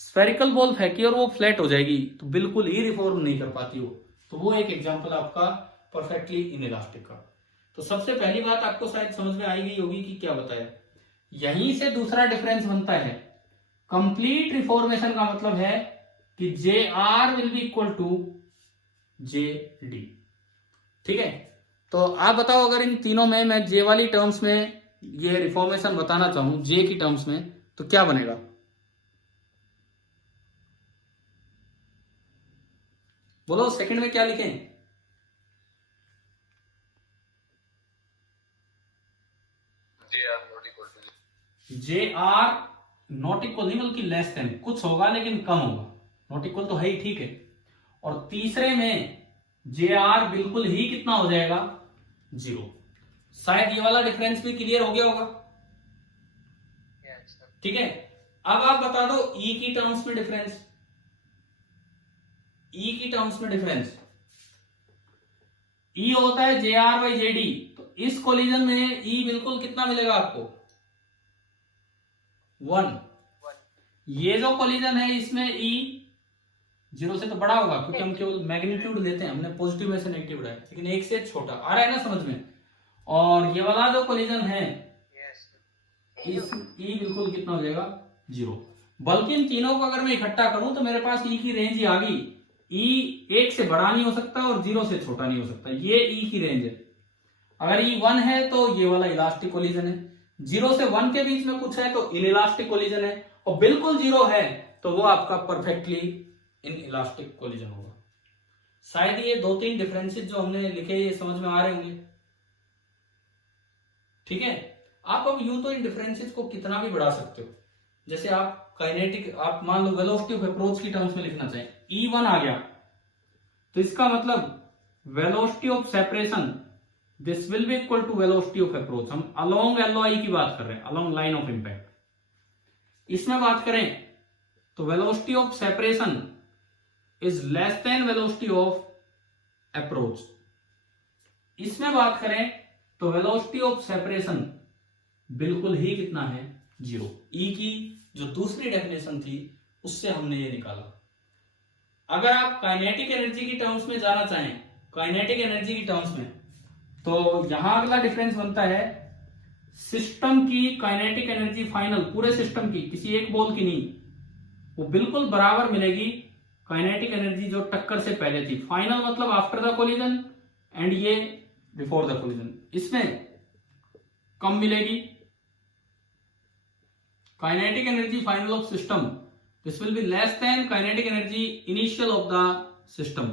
स्फेरिकल बॉल फेंकी और वो फ्लैट हो जाएगी तो बिल्कुल ही रिफॉर्म नहीं कर पाती वो। तो वो एक एग्जांपल आपका परफेक्टली इनइलास्टिक का। तो सबसे पहली बात आपको शायद समझ में आई गई होगी कि क्या बताया। यहीं से दूसरा डिफरेंस बनता है, कंप्लीट रिफॉर्मेशन का मतलब है कि J R will be equal to J D. ठीक है, तो आप बताओ अगर इन तीनों में मैं जे वाली टर्म्स में ये रिफॉर्मेशन बताना चाहूं जे की टर्म्स में तो क्या बनेगा? बोलो सेकंड में क्या लिखें? जे आर नॉट इक्वल नहीं बल्कि लेस देन, कुछ होगा लेकिन कम होगा, नॉट इक्वल तो है ही, ठीक है। और तीसरे में जे आर बिल्कुल ही कितना हो जाएगा? 0। शायद ये वाला डिफरेंस भी क्लियर हो गया होगा। ठीक है, अब आप बता दो ई की टर्म्स में डिफरेंस। ई की टर्म्स में डिफरेंस ई होता है J R by J D. तो इस कोलिजन में ई बिल्कुल कितना मिलेगा आपको? 1। ये जो कोलिजन है इसमें ई 0 से तो बड़ा होगा क्योंकि हम केवल मैग्नीट्यूड लेते हैं, हमने पॉजिटिव में से नेगेटिव उड़ाया, लेकिन 1 से छोटा आ रहा है ना समझ में। और ये वाला जो कोलिजन है इस ई बिल्कुल कितना हो जाएगा? 0। बल्कि इन तीनों को अगर मैं इकट्ठा करूं तो मेरे पास ई की रेंज ही आ गई। ई 1 से बड़ा नहीं हो सकता और 0 से छोटा नहीं हो सकता, ये ई की रेंज है। अगर ई 1 है तो ये वाला इलास्टिक कोलिजन है, 0 से 1 के बीच में कुछ है तो इनइलास्टिक कोलिजन है, और बिल्कुल 0 है तो वो आपका परफेक्टली इनइलास्टिक कोलिजन होगा। शायद ये 2-3 डिफरेंसेस जो हमने लिखे ये समझ में आ रहे होंगे। ठीक है, आप अब यूं तो इन डिफरेंसेस को कितना भी बढ़ा सकते हो। जैसे आप काइनेटिक, आप मान लो वेलोसिटी ऑफ अप्रोच की टर्म्स में लिखना चाहें, E1 आ गया तो इसका मतलब velocity of separation this will be equal to velocity of approach. हम अलोंग LOI की बात कर रहे हैं, अलोंग लाइन ऑफ इंपैक्ट। इसमें बात करें तो velocity of separation is less than velocity of approach. इसमें बात करें तो वेलोसिटी ऑफ सेपरेशन बिल्कुल ही कितना है? 0। ई की जो दूसरी डेफिनेशन थी उससे हमने ये निकाला। अगर आप काइनेटिक एनर्जी की टर्म्स में जाना चाहें, काइनेटिक एनर्जी की टर्म्स में, तो यहां अगला डिफरेंस बनता है सिस्टम की काइनेटिक एनर्जी फाइनल, पूरे सिस्टम की, किसी एक बॉल की नहीं, वो बिल्कुल बराबर मिलेगी काइनेटिक एनर्जी जो टक्कर से पहले थी। फाइनल मतलब आफ्टर द कोलिजन एंड ये बिफोर द कोलिजन, इसमें कम मिलेगी। Kinetic energy final of system this will be less than kinetic energy initial of the system,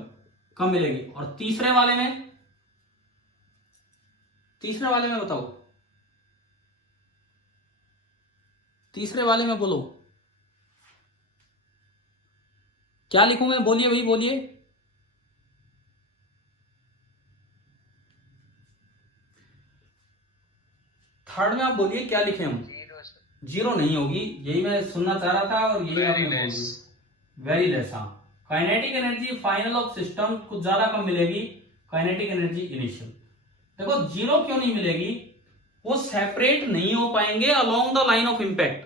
कम मिलेगी। और तीसरे वाले में बताओ, तीसरे वाले में बोलो क्या लिखूं मैं? बोलिए भाई बोलिए। थर्ड में आप बोलिए क्या लिखे हम? 0 नहीं होगी, यही मैं सुनना चाह रहा था और यही आपने बोल दिया। Very less. हाँ, kinetic energy final of system कुछ ज्यादा कम मिलेगी काइनेटिक एनर्जी इनिशियल। देखो 0 क्यों नहीं मिलेगी? वो सेपरेट नहीं हो पाएंगे along the line of impact,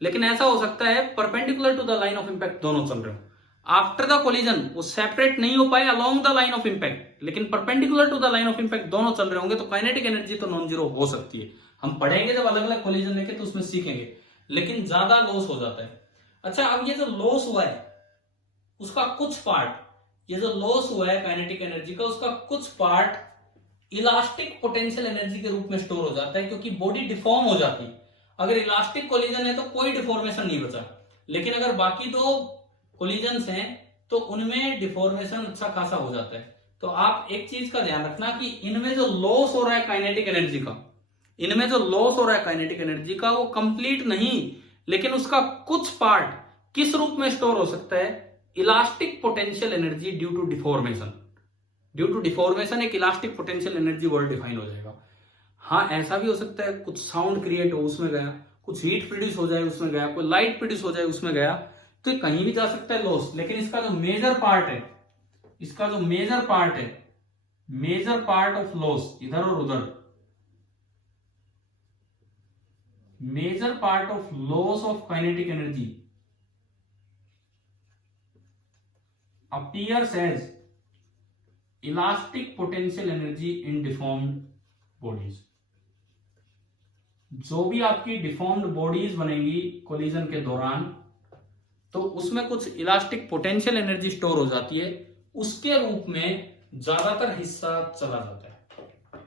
लेकिन ऐसा हो सकता है perpendicular to the line of impact दोनों चल रहे हो। आफ्टर द कोलिजन वो सेपरेट नहीं हो पाए along the line of impact, लेकिन perpendicular to the line of impact दोनों चल रहे होंगे, तो काइनेटिक एनर्जी तो नॉन जीरो हो सकती है। हम पढ़ेंगे जब अलग अलग कोलिजन लेके तो उसमें सीखेंगे, लेकिन ज्यादा लॉस हो जाता है। अच्छा, अब ये जो लॉस हुआ है उसका कुछ पार्ट, ये जो लॉस हुआ है काइनेटिक एनर्जी का, उसका कुछ पार्ट इलास्टिक पोटेंशियल एनर्जी के रूप में स्टोर हो जाता है, क्योंकि बॉडी डिफॉर्म हो जाती है। अगर इलास्टिक कोलिजन है तो कोई डिफॉर्मेशन नहीं बचा, लेकिन अगर बाकी दो कोलिजन्स हैं तो उनमें डिफॉर्मेशन अच्छा खासा हो जाता है। तो आप एक चीज का ध्यान रखना कि इनमें जो लॉस हो रहा है काइनेटिक एनर्जी का, इनमें जो लॉस हो रहा है काइनेटिक एनर्जी का, वो कंप्लीट नहीं, लेकिन उसका कुछ पार्ट किस रूप में स्टोर हो सकता है? Elastic potential energy due to deformation. Due to deformation एक elastic potential energy word define हो जाएगा। हाँ, ऐसा भी हो सकता है कुछ साउंड क्रिएट हो उसमें गया, कुछ हीट प्रोड्यूस हो जाए उसमें गया, कोई लाइट प्रोड्यूस हो जाए उसमें गया, तो कहीं भी जा सकता है लॉस। लेकिन इसका जो मेजर पार्ट है, इसका जो मेजर पार्ट है, मेजर पार्ट ऑफ लॉस इधर और उधर, major part of loss of kinetic energy appears as elastic potential energy in deformed bodies. जो भी आपकी डिफॉर्म्ड बॉडीज बनेंगी कोलिजन के दौरान, तो उसमें कुछ इलास्टिक पोटेंशियल एनर्जी स्टोर हो जाती है, उसके रूप में ज्यादातर हिस्सा चला जाता है।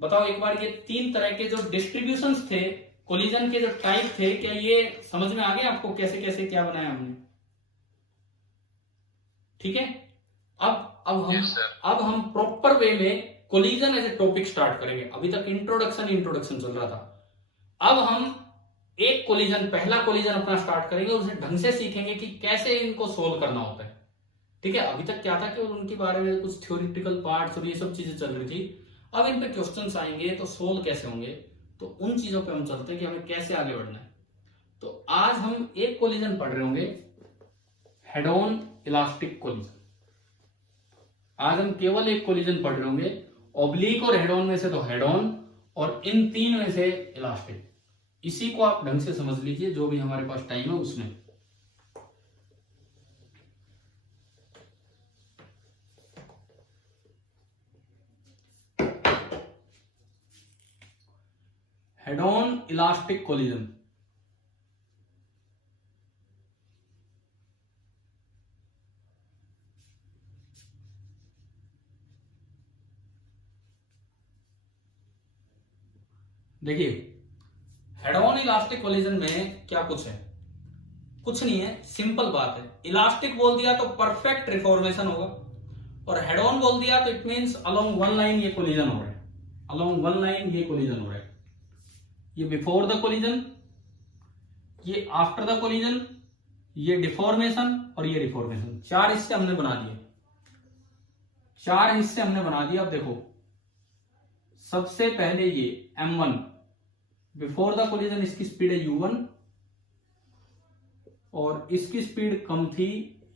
बताओ एक बार, ये तीन तरह के जो डिस्ट्रीब्यूशंस थे कोलिजन के, जो टाइप थे, क्या ये समझ में आ गया आपको कैसे कैसे क्या बनाया हमने? ठीक है। अब हम प्रॉपर वे में collision as a topic start करेंगे। अभी तक इंट्रोडक्शन चल रहा था। अब हम एक कोलिजन, पहला कोलिजन अपना स्टार्ट करेंगे, उसे ढंग से सीखेंगे कि कैसे इनको सोल्व करना होता है। ठीक है। अभी तक क्या था कि उनके बारे में कुछ थ्योरेटिकल पार्ट्स और ये सब चीजें चल रही थी। अब इन पे क्वेश्चंस आएंगे तो सोल्व कैसे होंगे, तो उन चीजों पे हम चलते हैं कि हमें कैसे आगे बढ़ना है। तो आज हम एक कोलिजन पढ़ रहे होंगे, हेड ऑन इलास्टिक कोलिजन। आज हम केवल एक कोलिजन पढ़ रहे होंगे, ऑब्लिक और हेड ऑन में से तो हेड ऑन, और इन तीन में से इलास्टिक। इसी को आप ढंग से समझ लीजिए, जो भी हमारे पास टाइम है उसमें। Head on elastic collision. देखिए, हेड ऑन इलास्टिक कोलिजन में क्या कुछ है? कुछ नहीं है, सिंपल बात है। इलास्टिक बोल दिया तो परफेक्ट रिफॉर्मेशन होगा, और हेड ऑन बोल दिया तो it means along one line ये कोलिजन हो रहा है, अलोंग वन लाइन ये कोलिजन हो रहा है। ये बिफोर द कोलिजन, ये आफ्टर द कोलिजन, ये डिफॉर्मेशन और ये रिफॉर्मेशन। चार हिस्से हमने बना दिए, चार हिस्से हमने बना दिए। अब देखो, सबसे पहले ये M1 बिफोर द कोलिजन, इसकी स्पीड है U1 और इसकी स्पीड कम थी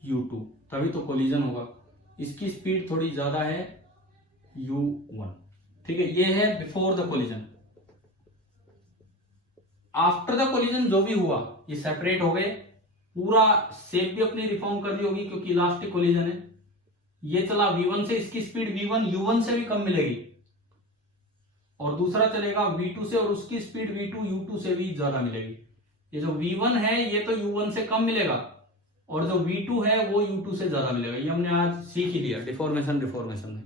U2, तभी तो कोलिजन होगा। इसकी स्पीड थोड़ी ज्यादा है U1। ठीक है, ये है before the collision. After the collision जो भी हुआ, ये सेपरेट हो गए, पूरा शेप भी अपनी रिफॉर्म कर दी होगी क्योंकि इलास्टिक कोलिजन है। ये चला V1 से, इसकी स्पीड V1 U1 से भी कम मिलेगी, और दूसरा चलेगा V2 से और उसकी स्पीड V2 U2 से भी ज्यादा मिलेगी। ये जो V1 है ये तो U1 से कम मिलेगा, और जो V2 है वो U2 से ज्यादा मिलेगा। ये हमने आज सीख ही लिया डिफॉर्मेशन में।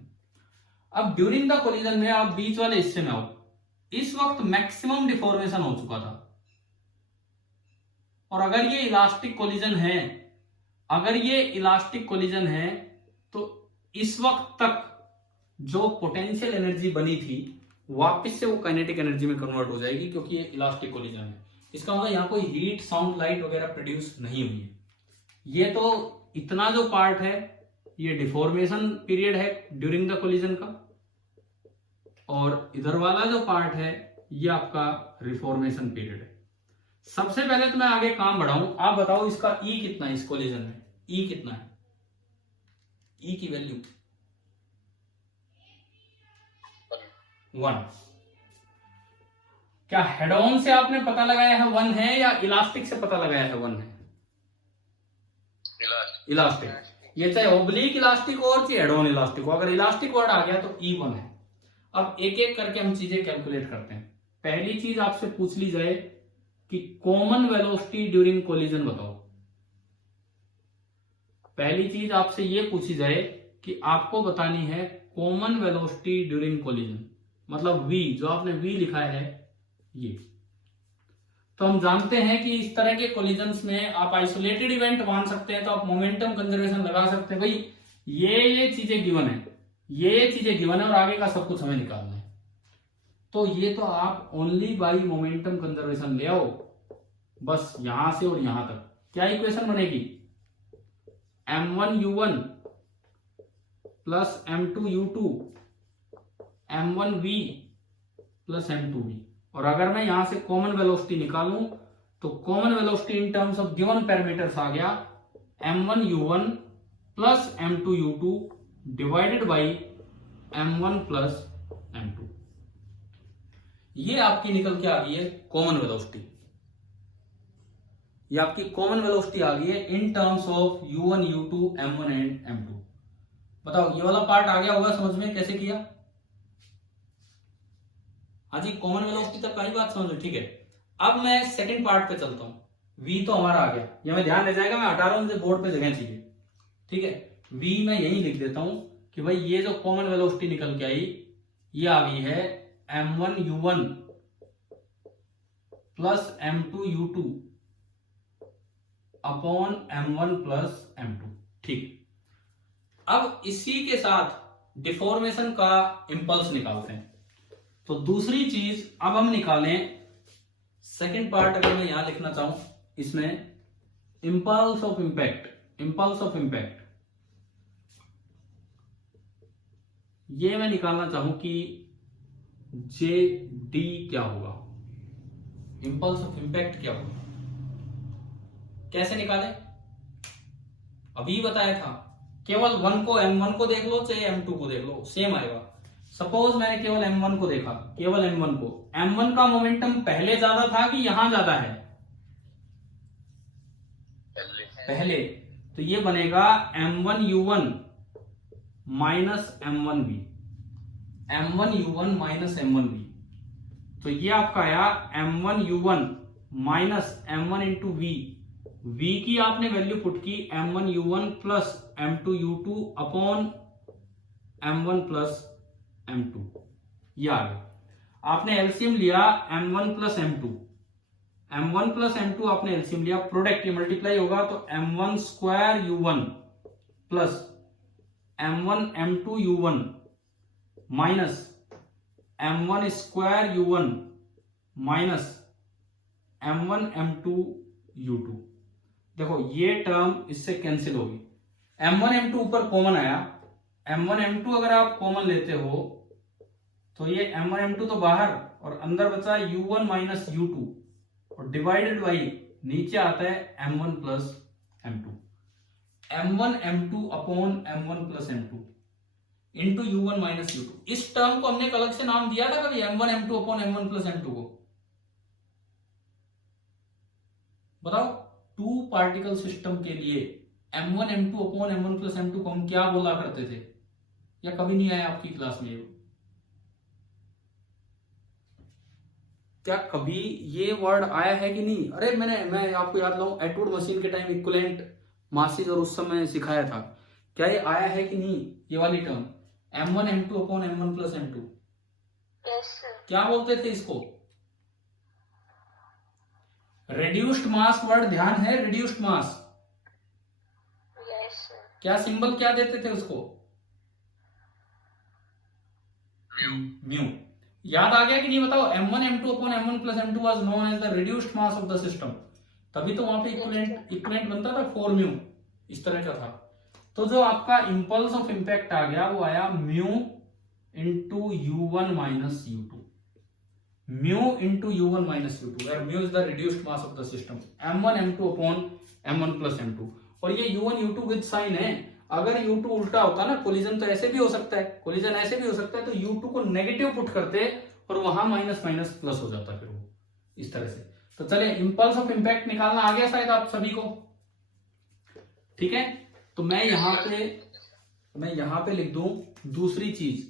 अब ड्यूरिंग द कोलिजन में आप बीच वाले हिस्से में आओ, इस वक्त मैक्सिमम डिफॉर्मेशन हो चुका था, और अगर ये इलास्टिक कोलिजन है, अगर ये इलास्टिक कोलिजन है, तो इस वक्त तक जो पोटेंशियल एनर्जी बनी थी वापस से वो काइनेटिक एनर्जी में कन्वर्ट हो जाएगी, क्योंकि ये इलास्टिक कोलिजन है। इसका मतलब यहाँ कोई हीट, साउंड, लाइट वगैरह प्रोड्यूस नहीं हुई है। ये तो इतना जो पार्ट है ये डिफॉर्मेशन पीरियड है ड्यूरिंग द कोलिजन का, और इधर वाला जो पार्ट है ये आपका रिफॉर्मेशन पीरियड है। सबसे पहले तो मैं आगे काम बढ़ाऊं, आप बताओ इसका ई कितना है इस कोलिजन में? ई कितना है? ई की वैल्यू 1। क्या हेड ऑन से आपने पता लगाया है 1 है, या इलास्टिक से पता लगाया है 1 है? इलास्टिक। ये चाहे ओब्लिक इलास्टिक हो और चाहे हेड ऑन इलास्टिक हो, अगर इलास्टिक वर्ड आ गया तो E1 है। अब एक एक करके हम चीजें कैलकुलेट करते हैं। पहली चीज आपसे पूछ ली जाए कि कॉमन वेलोसिटी ड्यूरिंग कोलिजन बताओ। पहली चीज आपसे ये पूछी जाए कि आपको बतानी है कॉमन वेलोसिटी ड्यूरिंग कोलिजन, मतलब V, जो आपने V लिखा है ये। तो हम जानते हैं कि इस तरह के कोलिजन्स में आप आइसोलेटेड इवेंट मान सकते हैं, तो आप मोमेंटम कंजर्वेशन लगा सकते हैं। भाई ये चीजें गिवन है, ये चीजें गिवन है और आगे का सब कुछ हमें निकालना है। तो ये तो आप ओनली बाई मोमेंटम कंजर्वेशन ले आओ, बस यहां से और यहां तक। क्या इक्वेशन बनेगी? m1u1 plus m2u2 m1v plus m2v। और अगर मैं यहां से कॉमन वेलोसिटी निकालूं तो common velocity in terms of given parameters आ गया m1u1 plus m2u2 divided by m1 plus m2। ये आपकी निकल के आ गई है कॉमन वेलोसिटी, ये आपकी कॉमन वेलोसिटी आ गई है इन terms of u1 u2 m1 and m2। बताओ ये वाला पार्ट आ गया होगा समझ में, कैसे किया? हाँ जी, कॉमन वेलोसिटी तक पहली बात समझ में, ठीक है। अब मैं सेकंड पार्ट पे चलता हूं। v तो हमारा आ गया, ये मैं ध्यान रह जाएगा, मैं हटा रहा हूं बोर्ड पे जगह चीजें, ठीक है। v मैं यही लिख देता हूं कि भाई ये जो कॉमन वेलोसिटी निकल के आई ये आ गई है m1u1 plus m2u2 upon m1 plus m2, ठीक। अब इसी के साथ डिफॉर्मेशन का इंपल्स निकालते हैं। तो दूसरी चीज अब हम निकालें, सेकंड पार्ट अगर मैं यहां लिखना चाहूं इसमें impulse of impact, impulse of impact ये मैं निकालना चाहूं कि जे डी क्या होगा, इंपल्स ऑफ इंपैक्ट क्या होगा। कैसे निकाले? अभी बताया था, केवल वन को m1 को देख लो चाहे m2 को देख लो सेम आएगा। सपोज मैंने केवल m1 को देखा, केवल m1 को, m1 का मोमेंटम पहले ज्यादा था कि यहां ज्यादा है? पहले। तो ये बनेगा m1u1 minus m1v, m1u1 minus m1v। तो ये आपका आया m1u1 minus m1 into v। v की आपने वैल्यू पुट की m1u1 plus m2u2 upon m1 plus m2, ये आ गया। आपने एलसीएम लिया m1 plus m2, m1 plus m2 आपने एलसीएम लिया, प्रोडक्ट ये मल्टीप्लाई होगा तो m1 square u1 plus m1 m2 u1 minus m1 square u1 minus m1 m2 u2। देखो ये टर्म इससे कैंसिल होगी, m1 m2 ऊपर कॉमन आया, m1 m2 अगर आप कॉमन लेते हो तो ये m1 m2 तो बाहर और अंदर बचा u1 माइनस u2 और डिवाइडेड बाई नीचे आता है m1 plus m2, m1 m2 upon m1 plus m2 into u1 minus u2। इस टर्म को हमने एक अलग से नाम दिया था कभी m1 m2 upon m1 plus m2 को? बताओ, टू पार्टिकल सिस्टम के लिए m1 m2 upon m1 plus m2 को हम क्या बोला करते थे? या कभी नहीं आया आपकी क्लास में? क्या कभी ये वर्ड आया है कि नहीं? अरे मैं आपको याद लाऊं, एटवुड मशीन के टाइम इक्विवेलेंट मासेज और उस समय सिखाया था, क्या ये आया है कि नहीं ये वाली term m1 m2 upon m1 plus m2? Yes, sir. क्या बोलते थे इसको? रिड्यूस्ड मास वर्ड ध्यान है, रिड्यूस्ड मास। Yes, sir. क्या सिंबल क्या देते थे उसको? म्यू। याद आ गया कि नहीं बताओ? m1 m2 upon m1 plus m2 was known as the reduced mass of the system. तभी तो वहां पे इक्विवेलेंट बनता था 4 म्यू, इस तरह का था। तो जो आपका इंपल्स ऑफ इंपैक्ट आ गया वो आया mu into u1 minus u2, mu into u1 minus u2, where mu is the reduced mass of the system, m1 m2 upon m1 plus m2। और ये u1 u2 विद साइन है, अगर u2 उल्टा होता ना, कोलिजन तो ऐसे भी हो सकता है, कोलिजन ऐसे भी हो सकता है, तो u2 को नेगेटिव पुट करते और वहां माइनस माइनस प्लस हो जाता फिर वो इस तरह से। तो चलिए इंपल्स ऑफ इंपैक्ट निकालना आ गया शायद आप सभी को, ठीक है। तो मैं यहां पे लिख दूं दूसरी चीज,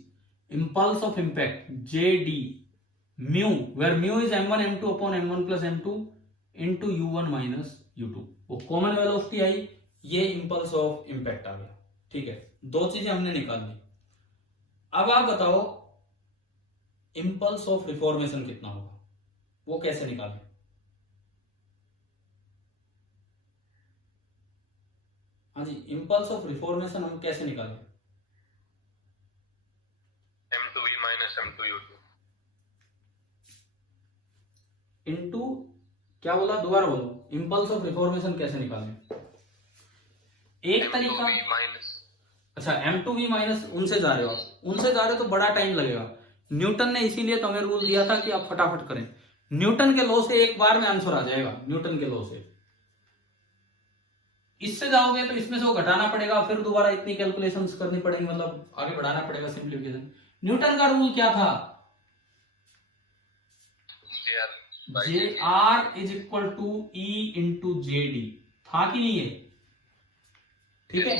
impulse of impact J D mu, where mu is m1 m2 upon m1 plus m2 into u1 minus u2। वो कॉमन वेलोसिटी आई, ये इंपल्स ऑफ इम्पैक्ट आ गया, ठीक है। दो चीजें हमने निकाल ली। अब आप बताओ इंपल्स ऑफ रिफॉर्मेशन कितना होगा, वो कैसे निकालें? हाँ जी, इम्पल्स ऑफ रिफॉर्मेशन हम कैसे निकालें? M2V minus M2U2 इनटू क्या बोला, दोबारा बोलो, इम्पल्स ऑफ रिफॉर्मेशन कैसे निकालें? एक तरीका, M2V minus अच्छा M2V माइनस, उनसे जा रहे हो आप, उनसे जा रहे हो तो बड़ा टाइम लगेगा। न्यूटन ने इसीलिए तो हमें रूल दिया था कि आप फटाफट करें। न्यूटन के लॉ से एक बार में आंसर आ जाएगा, न्यूटन के लॉ से। इससे जाओगे तो इसमें से वो घटाना पड़ेगा, फिर दोबारा इतनी कैलकुलेशंस करनी पड़ेगी, मतलब आगे बढ़ाना पड़ेगा सिंप्लीफिकेशन। न्यूटन का रूल क्या था? J R is equal to E into J D, था कि नहीं है? ठीक है,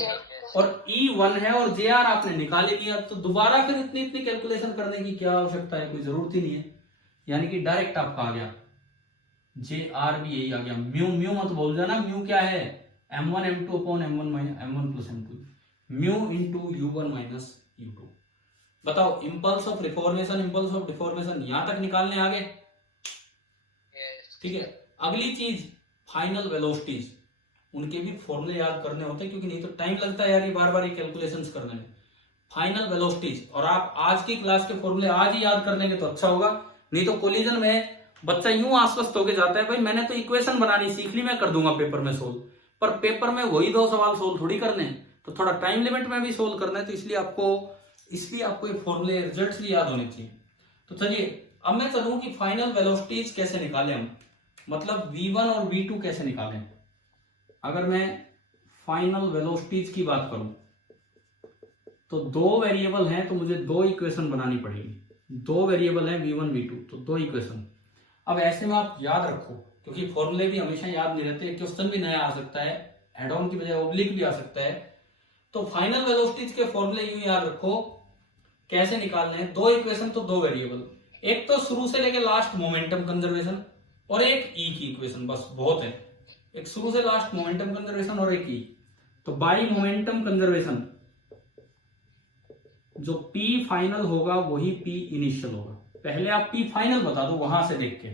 और ई 1 है और जे आर आपने निकाल ही लिया, तो दोबारा फिर इतनी इतनी कैलकुलेशन करने की क्या आवश्यकता है, कोई जरूरत ही नहीं है। यानी कि डायरेक्ट आपका आ गया, जे आर भी यही आ गया। म्यू म्यू मत बोल जाना, म्यू क्या है? m1 m2 upon m1 plus m2, mu into u1 minus u2। बताओ, impulse of reformation, impulse of deformation यहां तक निकालने आ गए? ठीक है, अगली चीज फाइनल वेलोसिटीज, उनके भी फॉर्मूले याद करने होते हैं, क्योंकि नहीं तो टाइम लगता है यार ये बार बार कैलकुलेशंस करने में। फाइनल वेलोसिटीज, और आप आज की क्लास के फॉर्मूले आज ही याद कर लेंगे तो अच्छा होगा, नहीं तो कोलिजन में बच्चा यूं आश्वस्त होकर जाता है, भाई मैंने तो इक्वेशन बनानी सीख ली, मैं कर दूंगा पेपर में सोल्व, पर पेपर में वही 2 सवाल सोल्व थोड़ी करने हैं, तो थोड़ा टाइम लिमिट में भी सोल्व करना है, तो इसलिए आपको ये फॉर्मूले रिजल्ट्स भी याद होने चाहिए। तो चलिए अब मैं चलूं कि फाइनल वेलोसिटीज कैसे निकालें हम, मतलब v1 और v2 कैसे निकालें। अगर मैं फाइनल वेलोसिटीज की बात करूं तो 2 वेरिएबल हैं, तो मुझे 2 इक्वेशन बनानी पड़ेगी। 2 वेरिएबल हैं v1 v2, तो 2 इक्वेशन। अब ऐसे में आप याद रखो, क्योंकि फॉर्मूले भी हमेशा याद नहीं रहते, क्वेश्चन भी नया आ सकता है, हेड ऑन की बजाय ऑब्लिक भी आ सकता है। तो फाइनल वेलोसिटीज के फॉर्मूले यूं याद रखो, कैसे निकालने हैं। 2 इक्वेशन तो 2 वेरिएबल, एक तो शुरू से लेके लास्ट मोमेंटम कंजर्वेशन, और एक ई की इक्वेशन, बस बहुत है। एक शुरू से लास्ट मोमेंटम कंजर्वेशन और एक ई। तो बाई मोमेंटम कंजर्वेशन जो P फाइनल होगा वही P इनिशियल होगा। पहले आप P फाइनल बता दो वहां से देख के,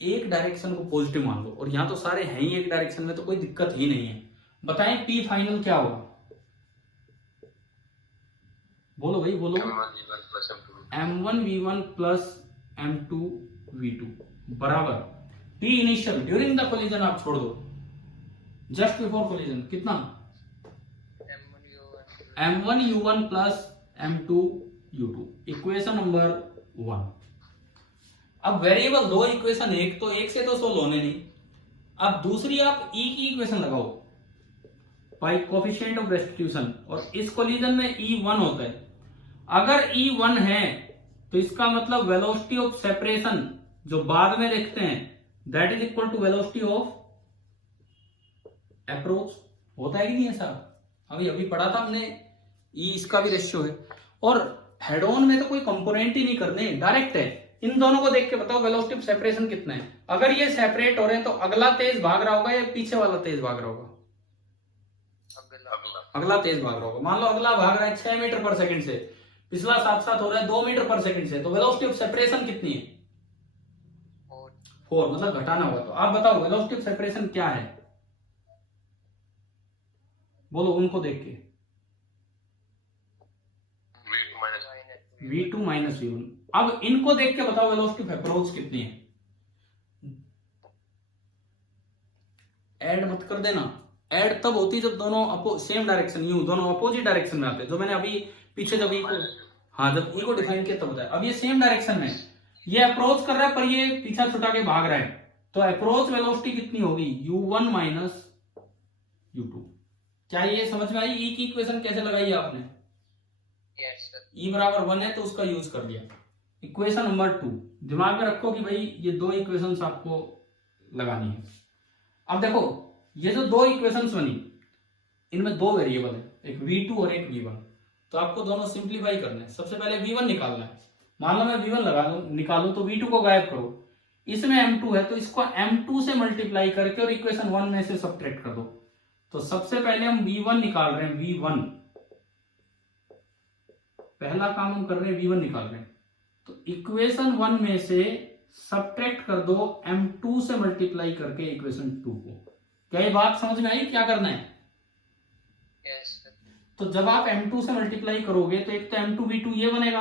एक डायरेक्शन को पॉजिटिव मान लो, और यहां तो सारे हैं ही एक डायरेक्शन में, तो कोई दिक्कत ही नहीं है। बताएं P फाइनल क्या होगा, बोलो भाई बोलो। m1v1 प्लस m2v2 बराबर P initial during the collision, आप छोड़ दो, जस्ट बिफोर कोलिजन कितना? m1u1 plus m2u2, equation number 1। अब वेरिएबल 2 इक्वेशन, एक तो एक से तो सोल्व होने नहीं। अब दूसरी आप ई की इक्वेशन लगाओ बाई कोफिशिएंट ऑफ रेस्टिट्यूशन, और इस कोलिजन में E1 होता है। अगर E1 है तो इसका मतलब वेलोसिटी ऑफ सेपरेशन जो बाद में देखते हैं, that is equal to velocity of approach. होता है कि नहीं ऐसा? अभी पढ़ा था हमने, ई इसका भी रेशियो है। और हेड ऑन में तो कोई कंपोनेंट ही नहीं करने, डायरेक्ट है। इन दोनों को देख के बताओ वेलोसिटी ऑफ सेपरेशन कितना है। अगर ये सेपरेट हो रहे हैं तो अगला तेज भाग रहा होगा या पीछे वाला तेज भाग रहा होगा? अगला तेज भाग रहा होगा। मान लो अगला भाग रहा है 6 मीटर पर सेकंड से, पिछला साथ साथ हो रहा है 2 मीटर पर सेकंड से, तो वेलोसिटी ऑफ सेपरेशन कितनी है? 4, मतलब घटाना होगा। तो आप बताओ वेलोसिटी ऑफ सेपरेशन क्या है, बोलो उनको देख के। v2 minus v1। अब इनको देख के बताओ वेलोसिटी ऑफ अप्रोच कितनी है। ऐड मत कर देना, ऐड तब होती जब दोनों सेम डायरेक्शन, यूं दोनों अपोजिट डायरेक्शन में आते, जो मैंने अभी पीछे जब ई को, हाँ जब ई को डिफाइन किया तब बताया। अब ये सेम डायरेक्शन में, ये अप्रोच कर रहा है पर ये पीछा छुटा के भाग रहा है, तो अप्रोच वेलोसिटी कितनी होगी? u1 minus u2। क्या ये समझ में आई? ई की इक्वेशन कैसे लगाई आपने? ई बराबर 1 है तो उसका यूज कर लिया। इक्वेशन नंबर 2 दिमाग में रखो कि भाई ये 2 इक्वेशंस आपको लगानी है। अब देखो ये जो 2 इक्वेशंस बनी, इनमें 2 वेरिएबल है, एक v2 और एक v1, तो आपको दोनों सिंप्लीफाई करना है। सबसे पहले v1 निकालना है। मान लो मैं v1 निकालूं तो v2 को गायब करो, इसमें m2 है तो इसको m2 से मल्टीप्लाई करके और इक्वेशन 1 में से सब्ट्रैक्ट कर दो। तो सबसे पहले हम v1 निकाल रहे हैं, v1 पहला काम हम कर रहे हैं, v1 निकाल रहे हैं। तो इक्वेशन 1 में से सब्ट्रैक्ट कर दो m2 से मल्टीप्लाई करके इक्वेशन 2 को। क्या ये बात समझ में आई? क्या करना है? तो जब आप M2 से मल्टीप्लाई करोगे तो एक तो M2V2 ये बनेगा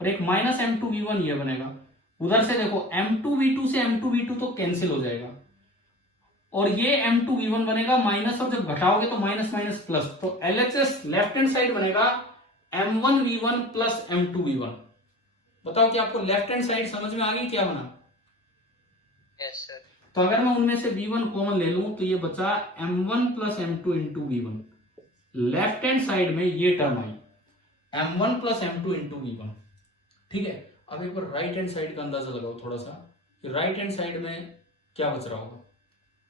और एक माइनस M2V1 ये बनेगा। उधर से देखो M2V2 से M2V2 तो कैंसिल हो जाएगा और ये M2V1 बनेगा माइनस, और जब घटाओगे तो माइनस माइनस प्लस, तो LHS लेफ्ट हैंड साइड बनेगा M1V1 प्लस M2V1। बताओ कि आपको लेफ्ट हैंड साइड समझ में आ गई क्या बना? Yes sir. तो अगर मैं उनमें से V1 कॉमन ले लूं तो ये बचा M1 plus M2 into V1। Left hand side में ये टर्म आई M1 plus M2 into V1। ठीक है, अब एक बार राइट हैंड साइड का अंदाजा लगाओ थोड़ा सा, राइट हैंड साइड में क्या बच रहा होगा।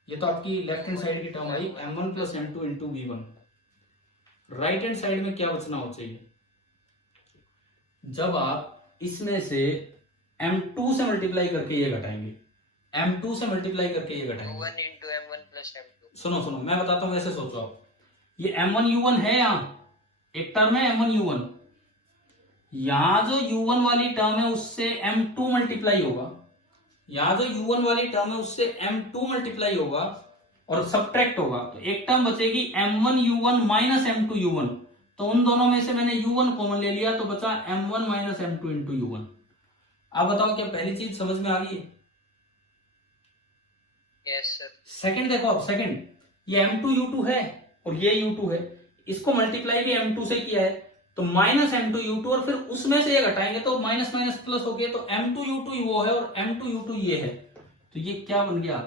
ये तो आपकी लेफ्ट हैंड साइड की टर्म आई M1 plus M2 into V1। Right hand side में क्या बचना हो चाहिए? जब आप इसमें से M2 से मल्टीप्लाई करके ये घटाएंगे, M2 से मल्टीप्लाई करके ये घटाएंगे, 1 into M1 plus M2। सुनो सुनो मैं बताता हूं, वैसे सोचो आप, ये M1U1 है, यहां एक टर्म है M1U1, यहां जो U1 वाली टर्म है उससे M2 मल्टीप्लाई होगा, यहां जो U1 वाली टर्म है उससे M2 मल्टीप्लाई होगा और सब्ट्रैक्ट होगा, तो एक टर्म बचेगी M1U1 माइनस M2U1। तो उन दोनों में से मैंने U1 कॉमन ले लिया तो बचा M1 minus M2 into U1। आप बताओ क्या पहली चीज समझ में आ गई है? Yes sir. सेकंड देखो आप, सेकंड ये M2U2 है और ये U2 है, इसको मल्टीप्लाई भी M2 से किया है तो माइनस M2U2, और फिर उसमें से ये घटाएंगे तो माइनस माइनस प्लस हो गया, तो M2U2 वो है और M2U2 ये है, तो ये क्या बन गया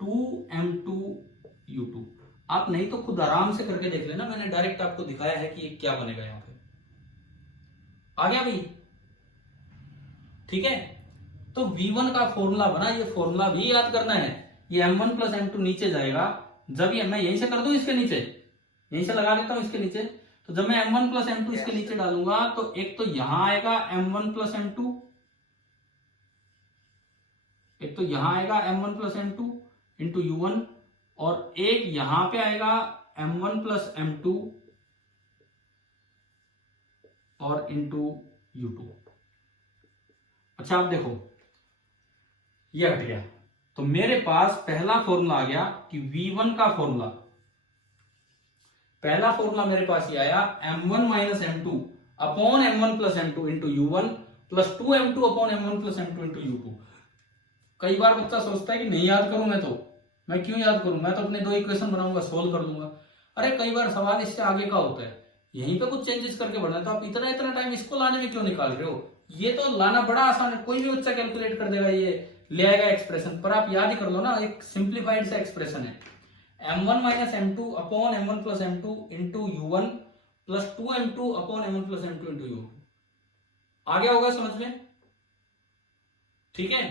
2M2U2। आप नहीं तो खुद आराम से करके देख लेना, मैंने डायरेक्ट आपको दिखाया है कि ये क्या बनेगा यहां पे। आ गया भाई? ठीक है, तो V1 का फॉर्मूला बना, ये फॉर्मूला भी याद करना है। ये M1 प्लस M2 नीचे जाएगा, जब ये मैं यहीं से कर दूं इसके नीचे, यहीं से लगा देता हूं इसके नीचे, तो जब मैं M1 प्लस M2 इसके नीचे डालूंगा तो एक तो यहां आएगा M1 प्लस M2, एक तो यहां आएगा M1 plus M2 into U1, और एक यहां पे आएगा M1 प्लस M2 और इंटू U2। अच्छा आप देखो ये हट गया, तो मेरे पास पहला फॉर्मूला आ गया कि V1 का फॉर्मूला, पहला फॉर्मूला मेरे पास ये आया M1 minus M2 upon M1 plus M2 into U1 plus 2M2 upon M1 plus M2 into U2। कई बार बच्चा सोचता है कि नहीं याद करूं मैं क्यों याद करूं, मैं तो अपने दो इक्वेशन बनाऊंगा, सोल्व कर दूंगा। अरे कई बार सवाल इससे आगे का होता है, यहीं पे कुछ चेंजेस करके बढ़ना है, तो आप इतना इतना टाइम इसको लाने में क्यों निकाल रहे हो? ये तो लाना बड़ा आसान है, कोई भी बच्चा कैलकुलेट कर देगा, ये ले आएगा एक्सप्रेशन, पर आप याद ही कर लो ना, एक सिंप्लीफाइड सा एक्सप्रेशन है M1 minus M2 upon M1 plus M2 into U1 plus 2M2 upon M1 plus M2 into U2। आ गया होगा समझ में? ठीक है,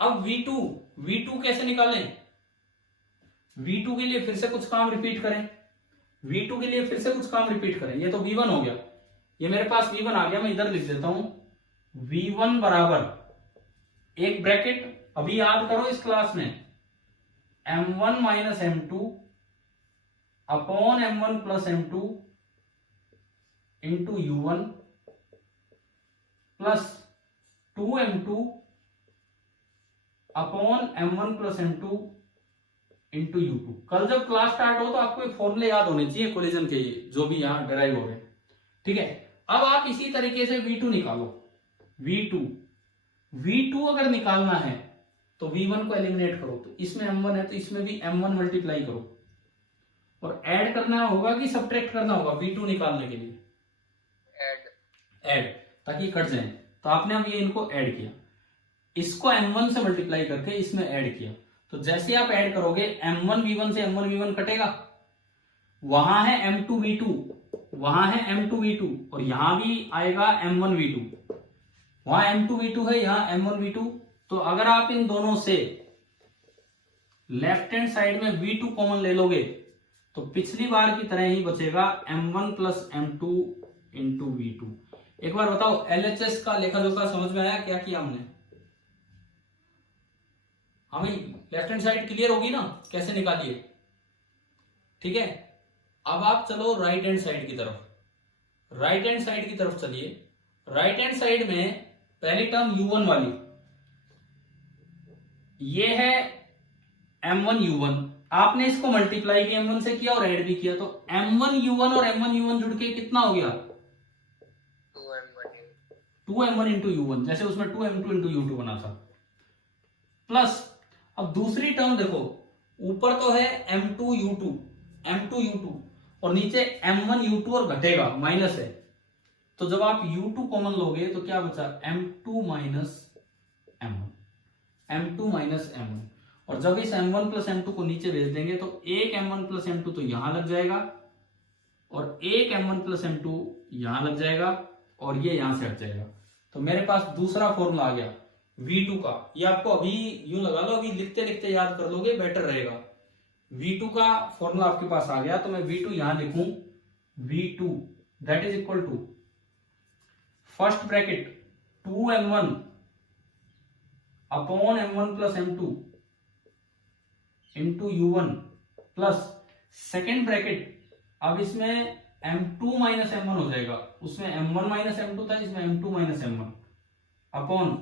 अब V2 कैसे निकालें? V2 के लिए फिर से कुछ काम रिपीट करें, V2 के लिए फिर से कुछ काम रिपीट करें। ये तो V1 हो गया, ये मेरे पास V1 आ गया, मैं इधर लिख देता हूं V1 बराबर एक ब्रैकेट, अभी याद करो इस क्लास में M1 minus M2 upon M1 plus M2 into U1 plus 2M2 upon M1 plus M2 into U2। कल जब क्लास स्टार्ट हो तो आपको फॉर्मूले याद होने चाहिए कोलिजन के, ये जो भी यहां डिराइव हो रहे हैं। ठीक है, अब आप इसी तरीके से V2 निकालो। V2 अगर निकालना है तो V1 को एलिमिनेट करो, तो इसमें M1 है तो इसमें भी M1 मल्टीप्लाई करो, और ऐड करना होगा कि सब्ट्रैक्ट करना होगा V2 निकालने के लिए? ऐड, ताकि कट जाए। तो आपने अब ये इनको ऐड किया, इसको M1 से मल्टीप्लाई करके इसमें ऐड किया, तो जैसे आप ऐड करोगे M1 V1 से M1 V1 कटेगा, वहां है M2 V2, वहां है M2 V2, और यहां भी आएगा M1 V2, वहां M2 V2 है, यहां M1 V2। तो अगर आप इन दोनों से लेफ्ट हैंड साइड में V2 कॉमन ले लोगे तो पिछली बार की तरह ही बचेगा M1 plus M2 into V2। एक बार बताओ LHS का लेखा जोखा समझ में आया? क्या किया हमने? हमें लेफ्ट हैंड साइड क्लियर होगी ना कैसे निकालिए? ठीक है, अब आप चलो राइट हैंड साइड की तरफ, राइट हैंड साइड की तरफ चलिए। राइट हैंड साइड में पहली टर्म U1 वाली, ये है M1 U1, आपने इसको मल्टीप्लाई भी m1 से किया और ऐड भी किया, तो m1u1 और m1u1 जुड़ के कितना हो गया? 2m1 इंटू u1, जैसे उसमें 2m2 इंटू u2 बना था, प्लस अब दूसरी टर्म देखो, ऊपर तो है m2u2 और नीचे m1u2 और घटेगा माइनस है, तो जब आप u2 कॉमन लोगे तो क्या बचा? m2 माइनस m1, और जब इस m1 प्लस m2 को नीचे भेज देंगे तो एक m1 प्लस m2 तो यहां लग जाएगा और एक m1 प्लस m2 यहां लग जाएगा और ये यहां से हट जाएगा। तो मेरे पास दूसरा फॉर्मूला आ गया V2 का। ये आपको अभी यूं लगा लो, अभी लिखते लिखते याद कर लोगे, बेटर रहेगा। V2 का फॉर्मूला आपके पास आ गया, तो मैं V2 यहां लिखूं, V2 that is equal to first bracket 2m1 upon m1 plus m2 into u1 plus second bracket, अब इसमें m2 माइनस m1 हो जाएगा, उसमें m1 माइनस m2 था, इसमें m2 minus m1 upon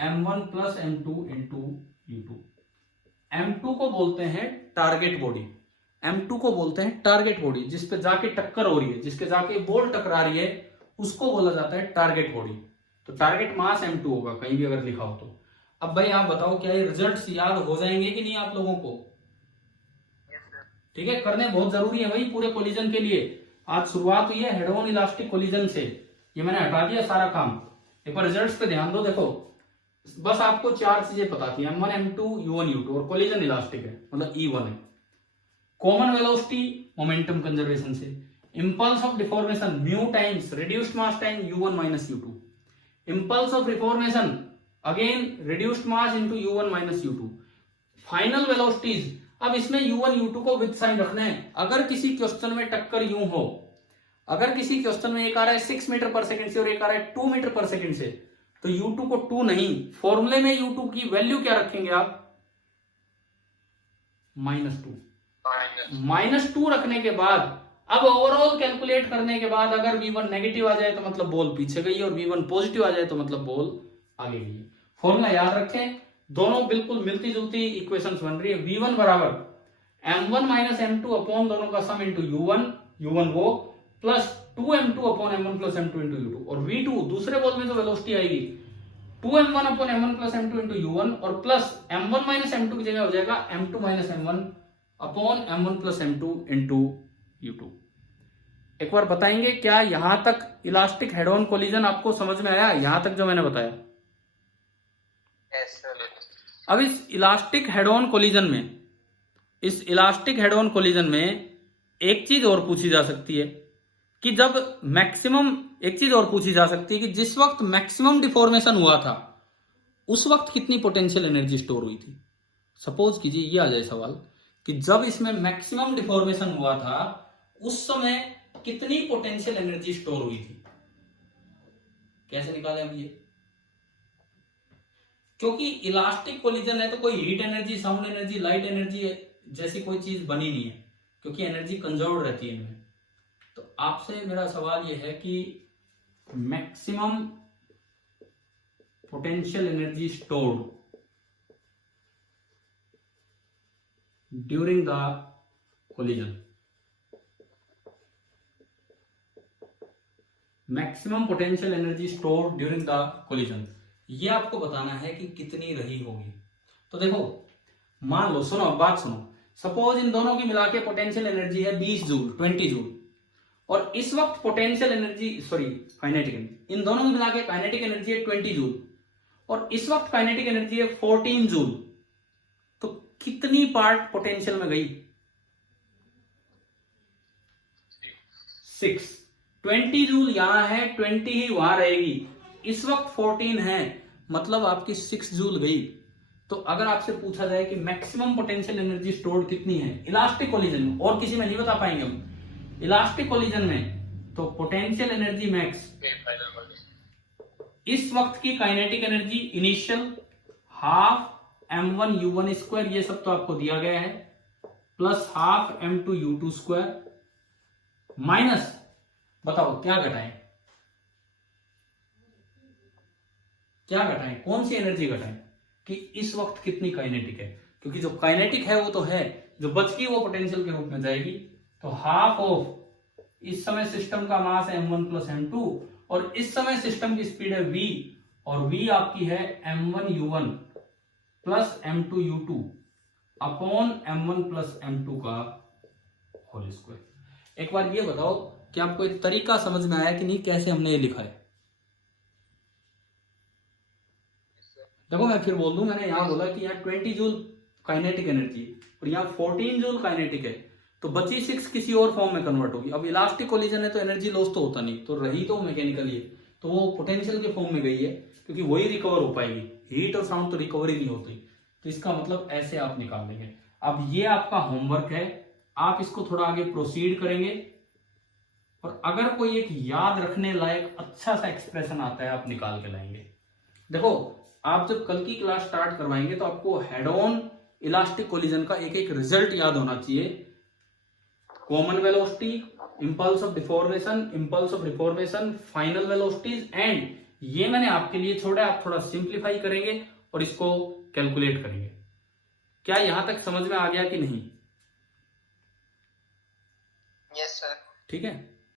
m1 plus m2 into u2। m2 को बोलते हैं टारगेट बॉडी, m2 को बोलते हैं टारगेट बॉडी, जिसपे जाके टक्कर हो रही है, जिसके जाके बॉल टकरा रही है, उसको बोला जाता है टारगेट बॉडी। तो टारगेट मास m2 होगा कहीं भी अगर लिखा हो तो। अब भाई आप बताओ, क्या ये रिजल्ट्स याद हो जाएंगे कि नहीं आप लोगों को? ठीक है, करने बहुत जरूरी है भाई पूरे कोलिजन के लिए। आज शुरुआत हुई है हेड ऑन इलास्टिक कोलिजन से, ये मैंने हटा दिया सारा काम। एक बार रिजल्ट्स पे ध्यान दो, देखो बस आपको चार चीजें पता थी, m1 m2 u1 u2 और कोलिजन इलास्टिक है, मतलब E1 है। कॉमन वेलोसिटी मोमेंटम कंजर्वेशन से, impulse of deformation mu times reduced mass time u1 minus u2, impulse of deformation again reduced mass into u1 minus u2, final velocities. अब इसमें u1 u2 को with sign रखना है। अगर किसी question में टक्कर यूं हो, अगर किसी क्वेश्चन में एक आ रहा है 6 मीटर पर सेकंड से और एक आ रहा है 2 मीटर पर सेकंड से, तो u2 को 2 नहीं, फॉर्मूले में u2 की वैल्यू क्या रखेंगे आप? -2 रखने के बाद अब ओवरऑल कैलकुलेट करने के बाद अगर v1 नेगेटिव आ जाए तो मतलब बॉल पीछे गई, और v1 पॉजिटिव आ जाए तो मतलब बॉल आगे गई। फॉर्मूला याद रखें, दोनों बिल्कुल मिलती जुलती इक्वेशंस बन रही है। v1 बराबर m1 माइनस m2 अपॉन दोनों का सम इंटू u1 वो plus 2m2 upon m1 plus m2 into u2, और v2 दूसरे बॉल में तो वेलोसिटी आएगी 2m1 upon m1 plus m2 into u1 और प्लस m1 माइनस m2 की जगह हो जाएगा m2 minus m1 upon m1 plus m2 into u2। एक बार बताएंगे क्या यहां तक इलास्टिक हेड ऑन कोलिजन आपको समझ में आया? यहां तक जो मैंने बताया। अब इस इलास्टिक हेड ऑन कोलिजन में एक चीज और पूछी जा सकती है कि जब मैक्सिमम, एक चीज और पूछी जा सकती है कि जिस वक्त मैक्सिमम डिफॉर्मेशन हुआ था उस वक्त कितनी पोटेंशियल एनर्जी स्टोर हुई थी। सपोज कीजिए ये आ जाए सवाल कि जब इसमें मैक्सिमम डिफॉर्मेशन हुआ था उस समय कितनी पोटेंशियल एनर्जी स्टोर हुई थी, कैसे निकाले हम ये? क्योंकि इलास्टिक कोलिजन है तो कोई heat energy, sound energy, light energy जैसी कोई चीज बनी नहीं है, क्योंकि एनर्जी कंजर्व रहती है इनमें। तो आपसे मेरा सवाल यह है कि maximum potential energy stored during the collision, maximum potential energy stored during the collision, ये आपको बताना है कि कितनी रही होगी। तो देखो मान लो, सुनो बात सुनो, सपोज इन दोनों की मिला के पोटेंशियल एनर्जी है 20 जूल, 20 जूल, और इस वक्त potential energy, sorry kinetic energy, इन दोनों को मिला के काइनेटिक एनर्जी है 20 जूल और इस वक्त काइनेटिक एनर्जी है 14 जूल, तो कितनी पार्ट पोटेंशियल में गई? 6। 20 जूल यहां है, 20 ही वहां रहेगी, इस वक्त 14 है, मतलब आपकी 6 जूल गई। तो अगर आपसे पूछा जाए कि मैक्सिमम पोटेंशियल एनर्जी स्टोर्ड कितनी है इलास्टिक कोलिजन में, और किसी में नहीं बता पाएंगे हम, इलास्टिक कोलिजन में, तो पोटेंशियल एनर्जी मैक्स इस वक्त की kinetic energy initial half m1 u1 square, ये सब तो आपको दिया गया है, plus half m2 u2 square minus, बताओ क्या घटाएं, क्या घटाएं, कौन सी एनर्जी घटाएं कि इस वक्त कितनी काइनेटिक है? क्योंकि जो काइनेटिक है वो तो है, जो बच गई वो पोटेंशियल के रूप में जाएगी। तो हाफ ऑफ इस समय सिस्टम का मास है m1 प्लस m2 और इस समय सिस्टम की स्पीड है v और v आपकी है m1u1 plus m2u2 upon m1 plus m2 का होल स्क्वायर। एक बार ये बताओ कि आपको एक तरीका समझ में आया कि नहीं, कैसे हमने ये लिखा है। देखो मैं फिर बोल दूं, मैंने यहाँ बोला कि यहाँ 20 जूल काइनेटिक एनर्जी और यहाँ 14 जूल काइनेटिक है, तो बची 6 किसी और फॉर्म में कन्वर्ट होगी। अब इलास्टिक कोलिजन है तो एनर्जी लॉस तो होता नहीं, तो रही तो मैकेनिकल ही है, तो वो पोटेंशियल के फॉर्म में गई है, क्योंकि वही रिकवर हो पाएगी। हीट और साउंड तो रिकवर ही नहीं होती। तो इसका मतलब ऐसे आप निकाल देंगे। अब ये आपका होमवर्क है, आप इसको थोड़ा आगे प्रोसीड करेंगे और अगर कोई एक याद रखने लायक अच्छा सा एक्सप्रेशन आता है आप निकाल के लाएंगे। देखो आप जब कल की क्लास स्टार्ट करवाएंगे तो आपको हेड ऑन इलास्टिक कोलिजन का एक एक रिजल्ट याद होना चाहिए। Common velocity, impulse of deformation, final velocities and ये मैंने आपके लिए छोड़ा, आप थोड़ा सिंप्लीफाई करेंगे और इसको कैलकुलेट करेंगे। क्या यहां तक समझ में आ गया कि नहीं? Yes sir. ठीक है।